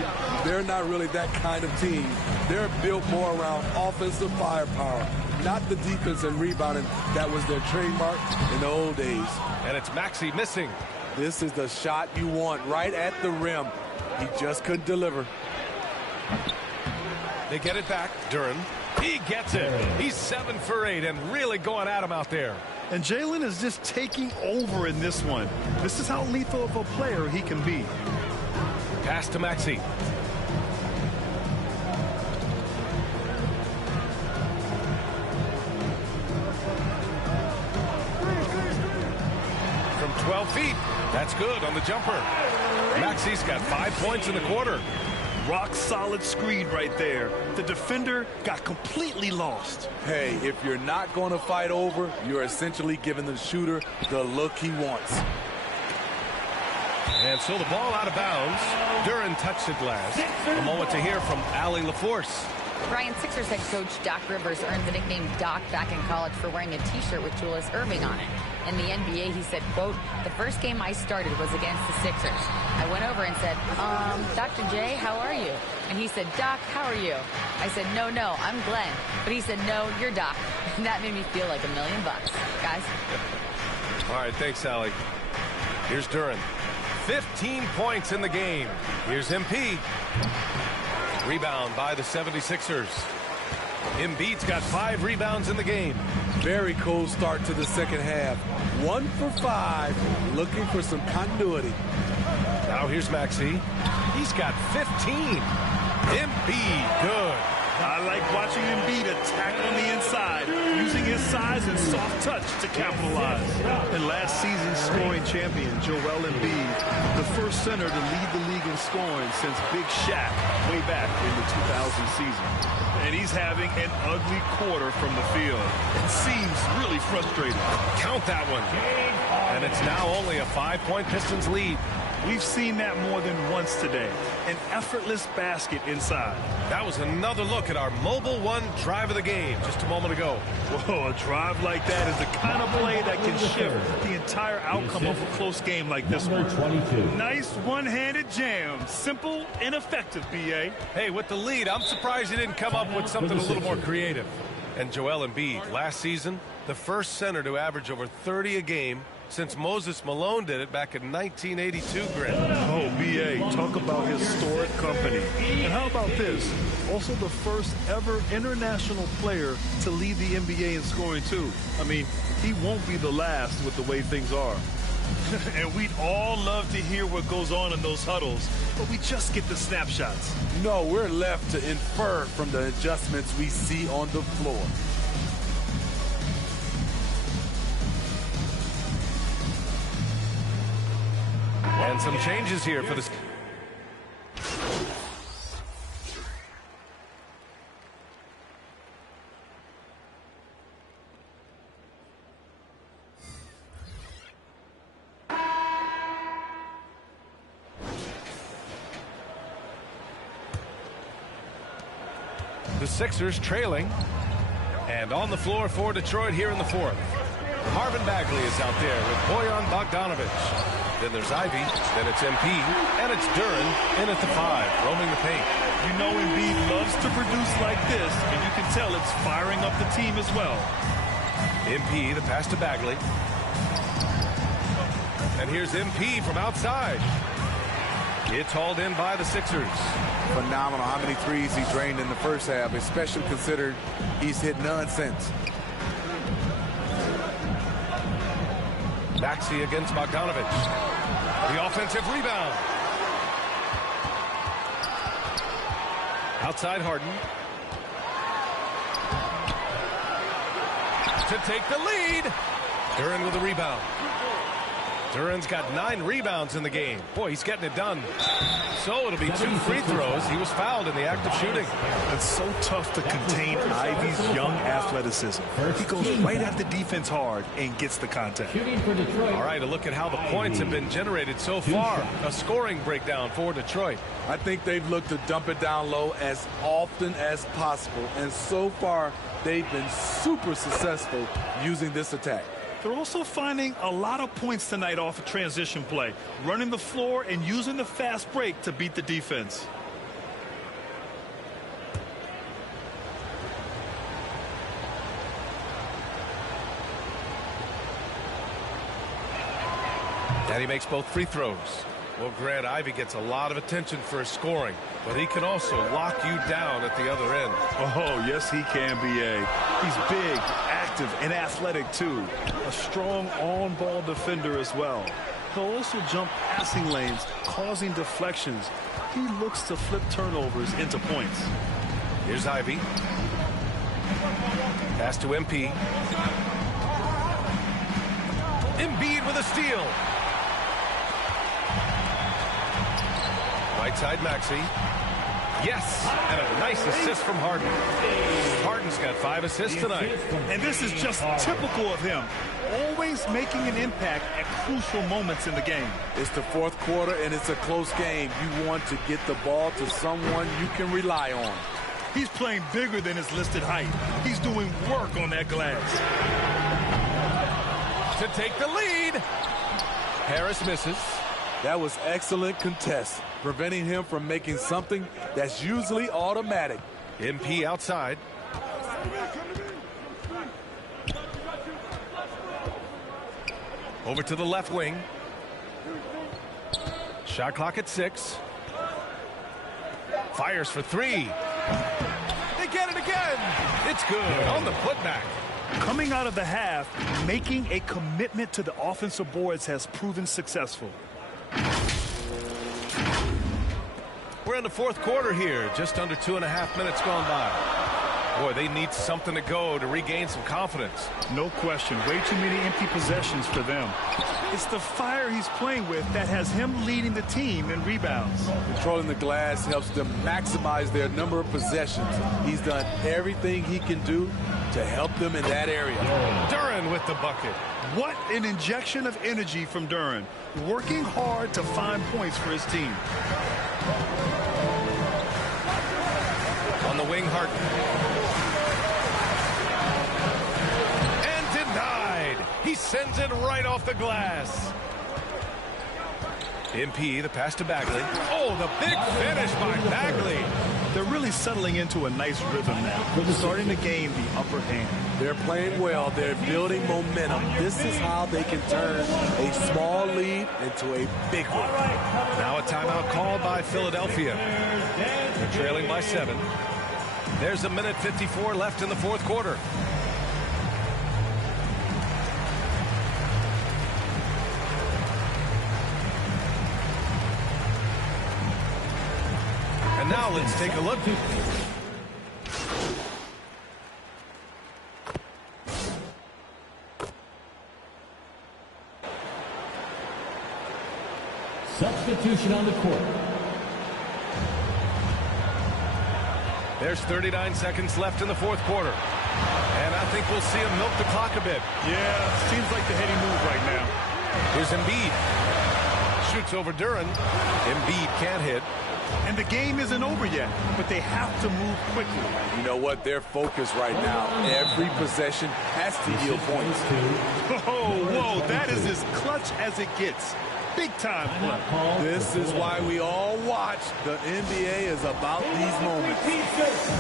they're not really that kind of team. They're built more around offensive firepower, not the defense and rebounding that was their trademark in the old days. And it's Maxey missing. This is the shot you want right at the rim. He just couldn't deliver. They get it back. Duren. He gets it. He's 7 for 8 and really going at him out there. And Jalen is just taking over in this one. This is how lethal of a player he can be. Pass to Maxey. From 12 feet. That's good on the jumper. Maxey's got 5 points in the quarter. Rock solid screen right there. The defender got completely lost. Hey, if you're not going to fight over, you're essentially giving the shooter the look he wants. And so the ball out of bounds. Duren touched it last. A moment to hear from Allie LaForce. Brian, Sixers head coach Doc Rivers earned the nickname Doc back in college for wearing a T-shirt with Julius Erving on it. In the NBA, he said, quote, "The first game I started was against the Sixers. I went over and said, Dr. J, how are you?" And he said, "Doc, how are you?" I said, no, I'm Glenn." But he said, "No, you're Doc." And that made me feel like $1 million. Guys? All right, thanks, Allie. Here's Duren. 15 points in the game. Here's MP. Rebound by the 76ers. Embiid's got 5 rebounds in the game. Very cold start to the second half. 1 for 5, looking for some continuity. Now here's Maxey. He's got 15. Embiid, good. I like watching Embiid attack on the inside, using his size and soft touch to capitalize. And last season's scoring champion, Joel Embiid, the first center to lead the league in scoring since Big Shaq way back in the 2000 season. And he's having an ugly quarter from the field. It seems really frustrating. Count that one. And it's now only a 5-point Pistons lead. We've seen that more than once today. An effortless basket inside. That was another look at our Mobile One drive of the game just a moment ago. Whoa, a drive like that is the kind of play that can shift the entire outcome of a close game like this one. Nice one-handed jam. Simple and effective, B.A. Hey, with the lead, I'm surprised he didn't come up with something a little more creative. And Joel Embiid, last season, the first center to average over 30 a game since Moses Malone did it back in 1982, Grant. Oh, B.A., talk about historic company. And how about this? Also the first ever international player to lead the NBA in scoring, too. I mean, he won't be the last with the way things are. And we'd all love to hear what goes on in those huddles, but we just get the snapshots. No, we're left to infer from the adjustments we see on the floor. And some changes here for this. The Sixers trailing. And on the floor for Detroit here in the fourth. Marvin Bagley is out there with Bojan Bogdanovic. Then there's Ivy, then it's MP, and it's Duren in at the 5, roaming the paint. You know Embiid loves to produce like this, and you can tell it's firing up the team as well. MP, the pass to Bagley. And here's MP from outside. It's hauled in by the Sixers. Phenomenal how many threes he drained in the first half, especially considered he's hit none since. Maxey against Bogdanovic. The offensive rebound. Outside Harden. To take the lead. Duren with a rebound. Duren's got 9 rebounds in the game. Boy, he's getting it done. So it'll be 2 free throws. He was fouled in the act of shooting. It's so tough to contain Ivy's young athleticism. He goes right at the defense hard and gets the contact. All right, a look at how the points have been generated so far. A scoring breakdown for Detroit. I think they've looked to dump it down low as often as possible. And so far, they've been super successful using this attack. They're also finding a lot of points tonight off a transition play, running the floor and using the fast break to beat the defense. And he makes both free throws. Well, Grant, Ivy gets a lot of attention for his scoring, but he can also lock you down at the other end. Oh, yes, he can, B.A. He's big, active, and athletic, too. A strong on-ball defender as well. He'll also jump passing lanes, causing deflections. He looks to flip turnovers into points. Here's Ivy. Pass to MP. Embiid with a steal. Right side Maxey. Yes, and a nice assist from Harden. Harden's got 5 assists tonight. And this is just typical of him. Always making an impact at crucial moments in the game. It's the fourth quarter, and it's a close game. You want to get the ball to someone you can rely on. He's playing bigger than his listed height. He's doing work on that glass. To take the lead. Harris misses. That was excellent contest, preventing him from making something that's usually automatic. MP outside. Over to the left wing. Shot clock at 6. Fires for 3. They get it again. It's good on the putback. Coming out of the half, making a commitment to the offensive boards has proven successful. We're in the fourth quarter here. Just under 2.5 minutes gone by. Boy, they need something to go to regain some confidence. No question. Way too many empty possessions for them. It's the fire he's playing with that has him leading the team in rebounds. Controlling the glass helps them maximize their number of possessions. He's done everything he can do to help them in that area. Duren with the bucket. What an injection of energy from Duren. Working hard to find points for his team. On the wing, Harden. He sends it right off the glass. MP, the pass to Bagley. Oh, the big finish by Bagley. They're really settling into a nice rhythm now. They're starting to gain the upper hand. They're playing well. They're building momentum. This is how they can turn a small lead into a big one. Now a timeout called by Philadelphia. They're trailing by 7. There's 1:54 left in the fourth quarter. And now let's take a look. Substitution on the court. There's 39 seconds left in the fourth quarter. And I think we'll see him milk the clock a bit. Yeah, seems like the heady move right now. Here's Embiid. Shoots over Duren. Embiid can't hit. And the game isn't over yet, but they have to move quickly. You know what? They're focused right now. Every possession has to yield points. Oh, whoa, that is as clutch as it gets. Big time play. This is why we all watch. The NBA is about these moments.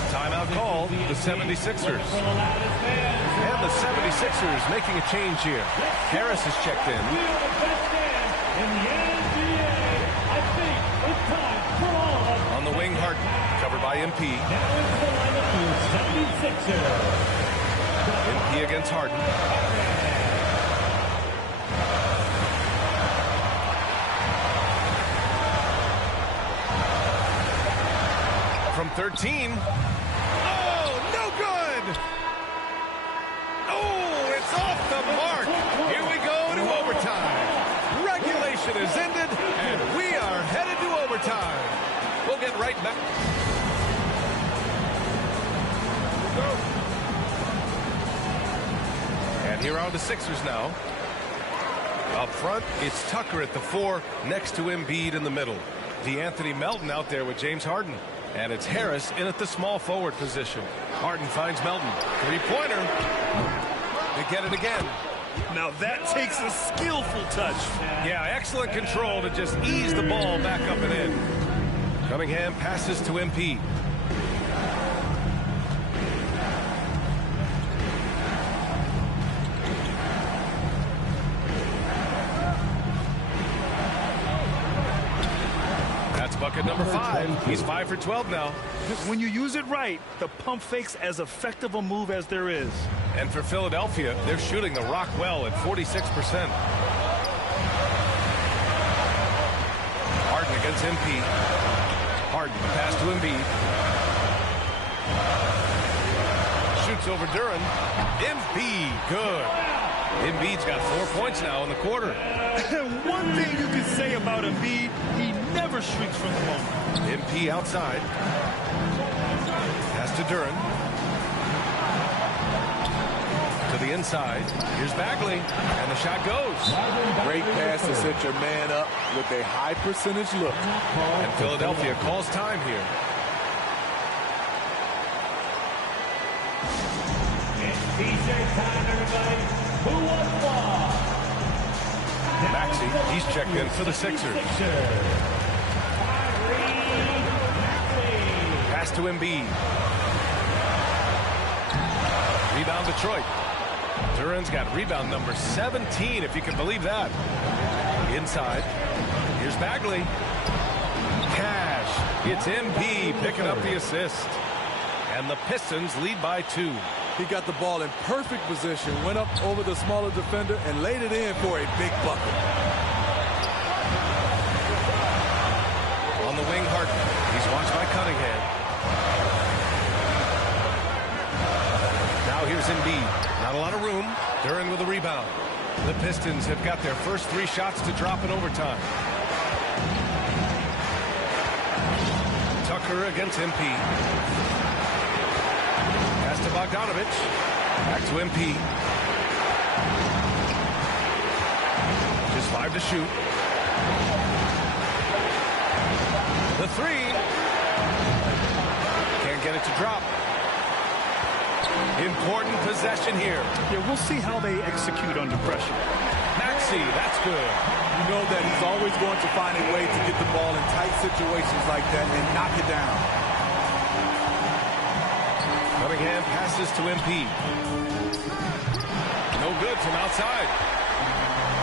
Timeout called, the 76ers. And the 76ers making a change here. Harris is checked in. On the wing, Harden, covered by MP. MP against Harden. From 13. Oh, no good! Oh, it's off the mark. Here we go to overtime. Regulation is ended, and we are headed to overtime. We'll get right back. And here are the Sixers now. Up front, it's Tucker at the 4, next to Embiid in the middle. DeAnthony Melton out there with James Harden. And it's Harris in at the small forward position. Harden finds Melton. Three-pointer. They get it again. Now that takes a skillful touch. Yeah, excellent control to just ease the ball back up and in. Cunningham passes to MP. That's bucket number 5. He's 5 for 12 now. When you use it right, the pump fake's as effective a move as there is. And for Philadelphia, they're shooting the rock well at 46%. Harden against MP. Harden, pass to Embiid. Shoots over Duren. Embiid, good. Embiid's got 4 points now in the quarter. One thing you can say about Embiid, he never shrinks from the moment. MP outside. Pass to Duran. To the inside. Here's Bagley. And the shot goes. Great pass to set your man up with a high percentage look. And Philadelphia calls time here. T-shirt time, everybody. Who wants one? Maxey, he's checked in for the Sixers. Pass to Embiid. Rebound Detroit. Duran's got rebound number 17, if you can believe that. Inside. Here's Bagley. Cash. It's MP picking up the assist. And the Pistons lead by 2. He got the ball in perfect position, went up over the smaller defender, and laid it in for a big bucket. On the wing, Harden. He's watched by Cunningham. Now here's Embiid. Not a lot of room. Duran with a rebound. The Pistons have got their first 3 shots to drop in overtime. Tucker against MP. Pass to Bogdanovich. Back to MP. Just 5 to shoot. The 3. Can't get it to drop. Important possession here. Yeah, we'll see how they execute under pressure. Maxey, that's good. You know that he's always going to find a way to get the ball in tight situations like that and knock it down. Cunningham passes to MP. No good from outside.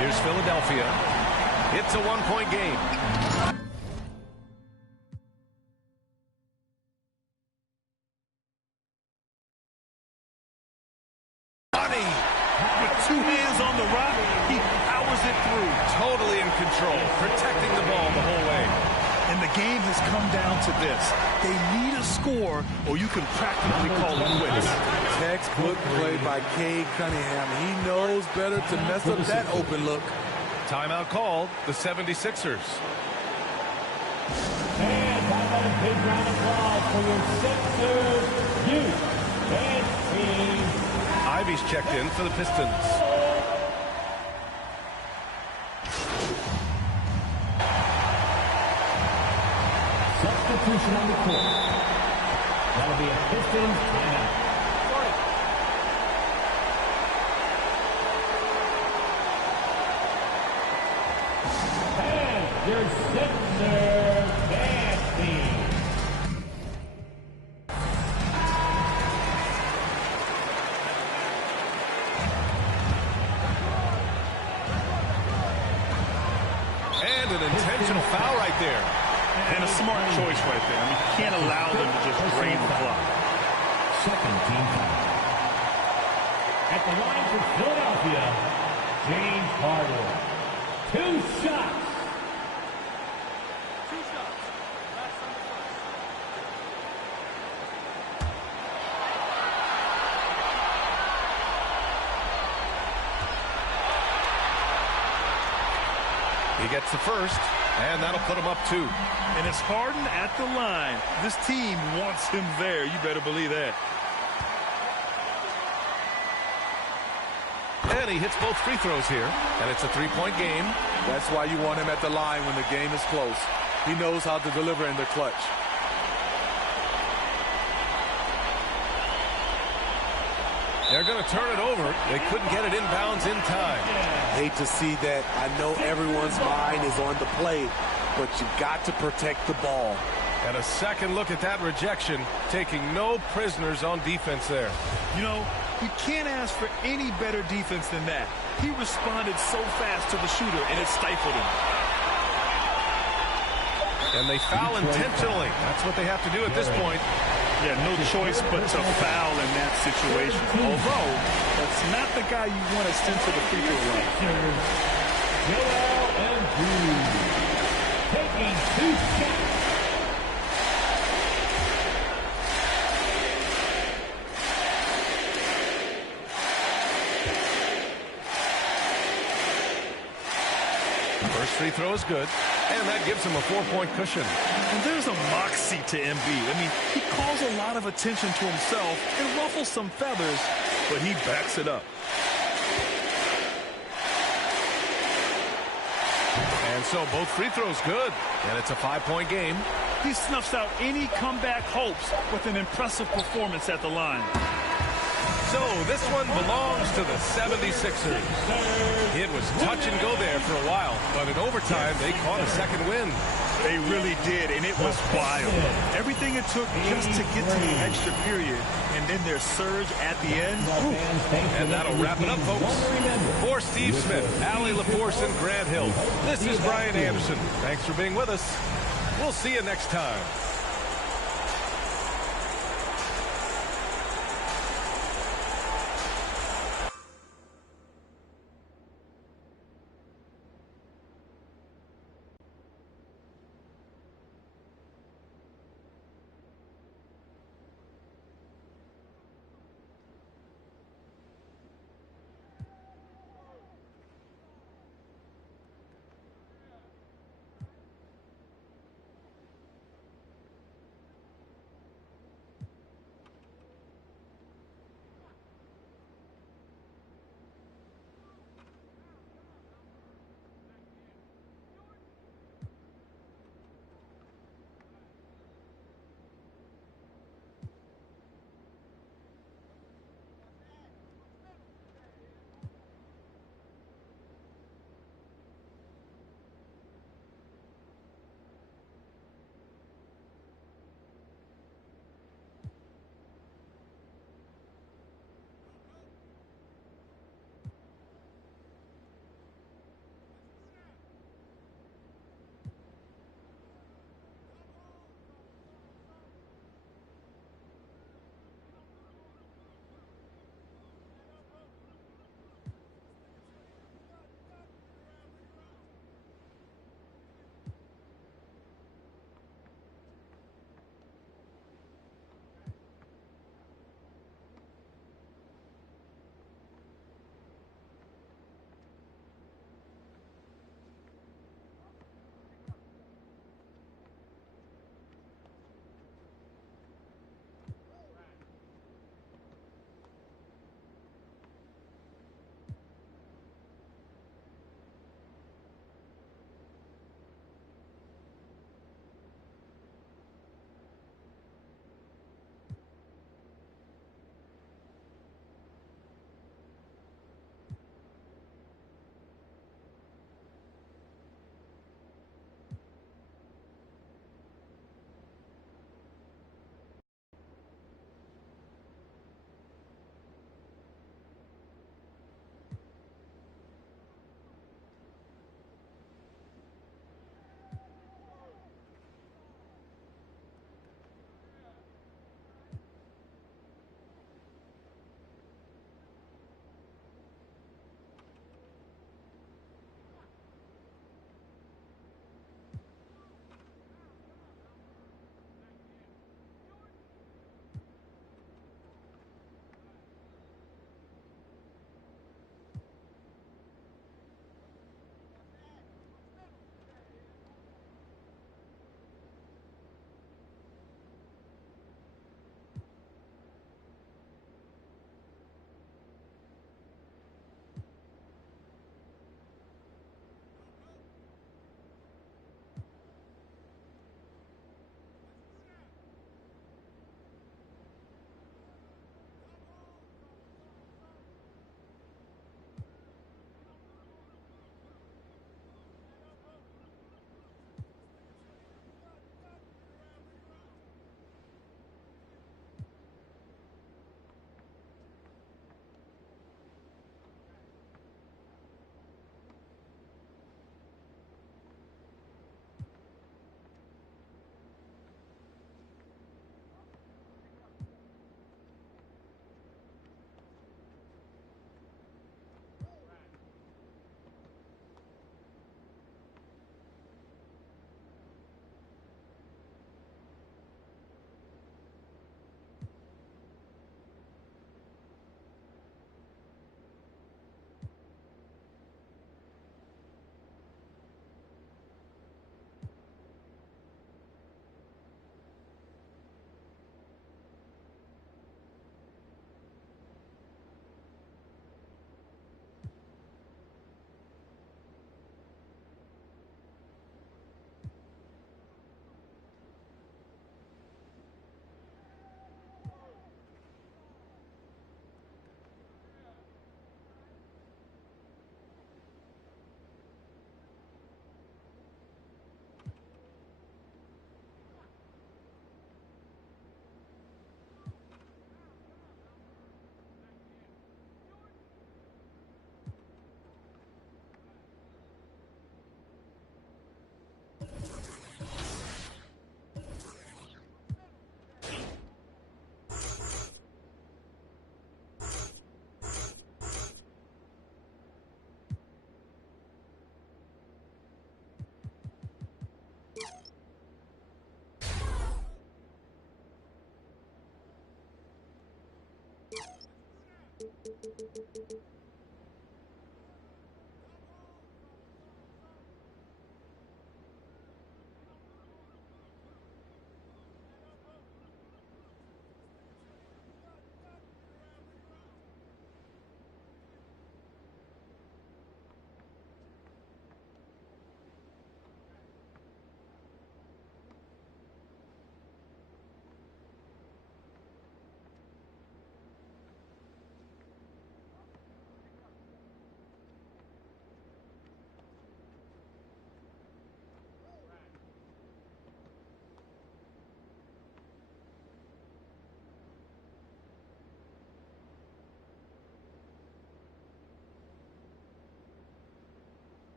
Here's Philadelphia. It's a 1-point game. With 2 hands on the rock, he powers it through. Totally in control, protecting the ball the whole way. And the game has come down to this. They need a score, or you can practically call it quits. Textbook play by Cade Cunningham. He knows better to mess up that open look. Timeout called, the 76ers. And how about a big round of applause for your Sixers youth and team. Ivy's checked in for the Pistons. Substitution on the court. That'll be a Pistons timeout. And your Sixers dance team. And an intentional foul right there. And a smart choice right there. I mean, you can't allow them to just drain the clock. Second team foul. At the line for Philadelphia, James Harden. 2 shots. He gets the first, and that'll put him up 2. And it's Harden at the line. This team wants him there. You better believe that. And he hits both free throws here, and it's a 3-point game. That's why you want him at the line when the game is close. He knows how to deliver in the clutch. They're going to turn it over. They couldn't get it inbounds in time. Hate to see that. I know everyone's mind is on the play, but you got to protect the ball. And a second look at that rejection, taking no prisoners on defense there. You know, you can't ask for any better defense than that. He responded so fast to the shooter, and it stifled him. And they foul intentionally. That's what they have to do at this point. Yeah, no choice but to foul in that situation. Although, that's not the guy you want to send to the free throw line. Joel Embiid taking 2 shots. First free throw is good, and that gives him a 4-point cushion. And there's a moxie to MB. I mean, he calls a lot of attention to himself and ruffles some feathers, but he backs it up. And so both free throws good, and it's a 5-point game. He snuffs out any comeback hopes with an impressive performance at the line. So this one belongs to the 76ers. It was touch and go there for a while, but in overtime, they caught a second win. They really did, and it was wild. Everything it took just to get to the extra period, and then their surge at the end. And that'll wrap it up, folks. For Steve Smith, Allie LaForce, and Grant Hill, this is Brian Anderson. Thanks for being with us. We'll see you next time.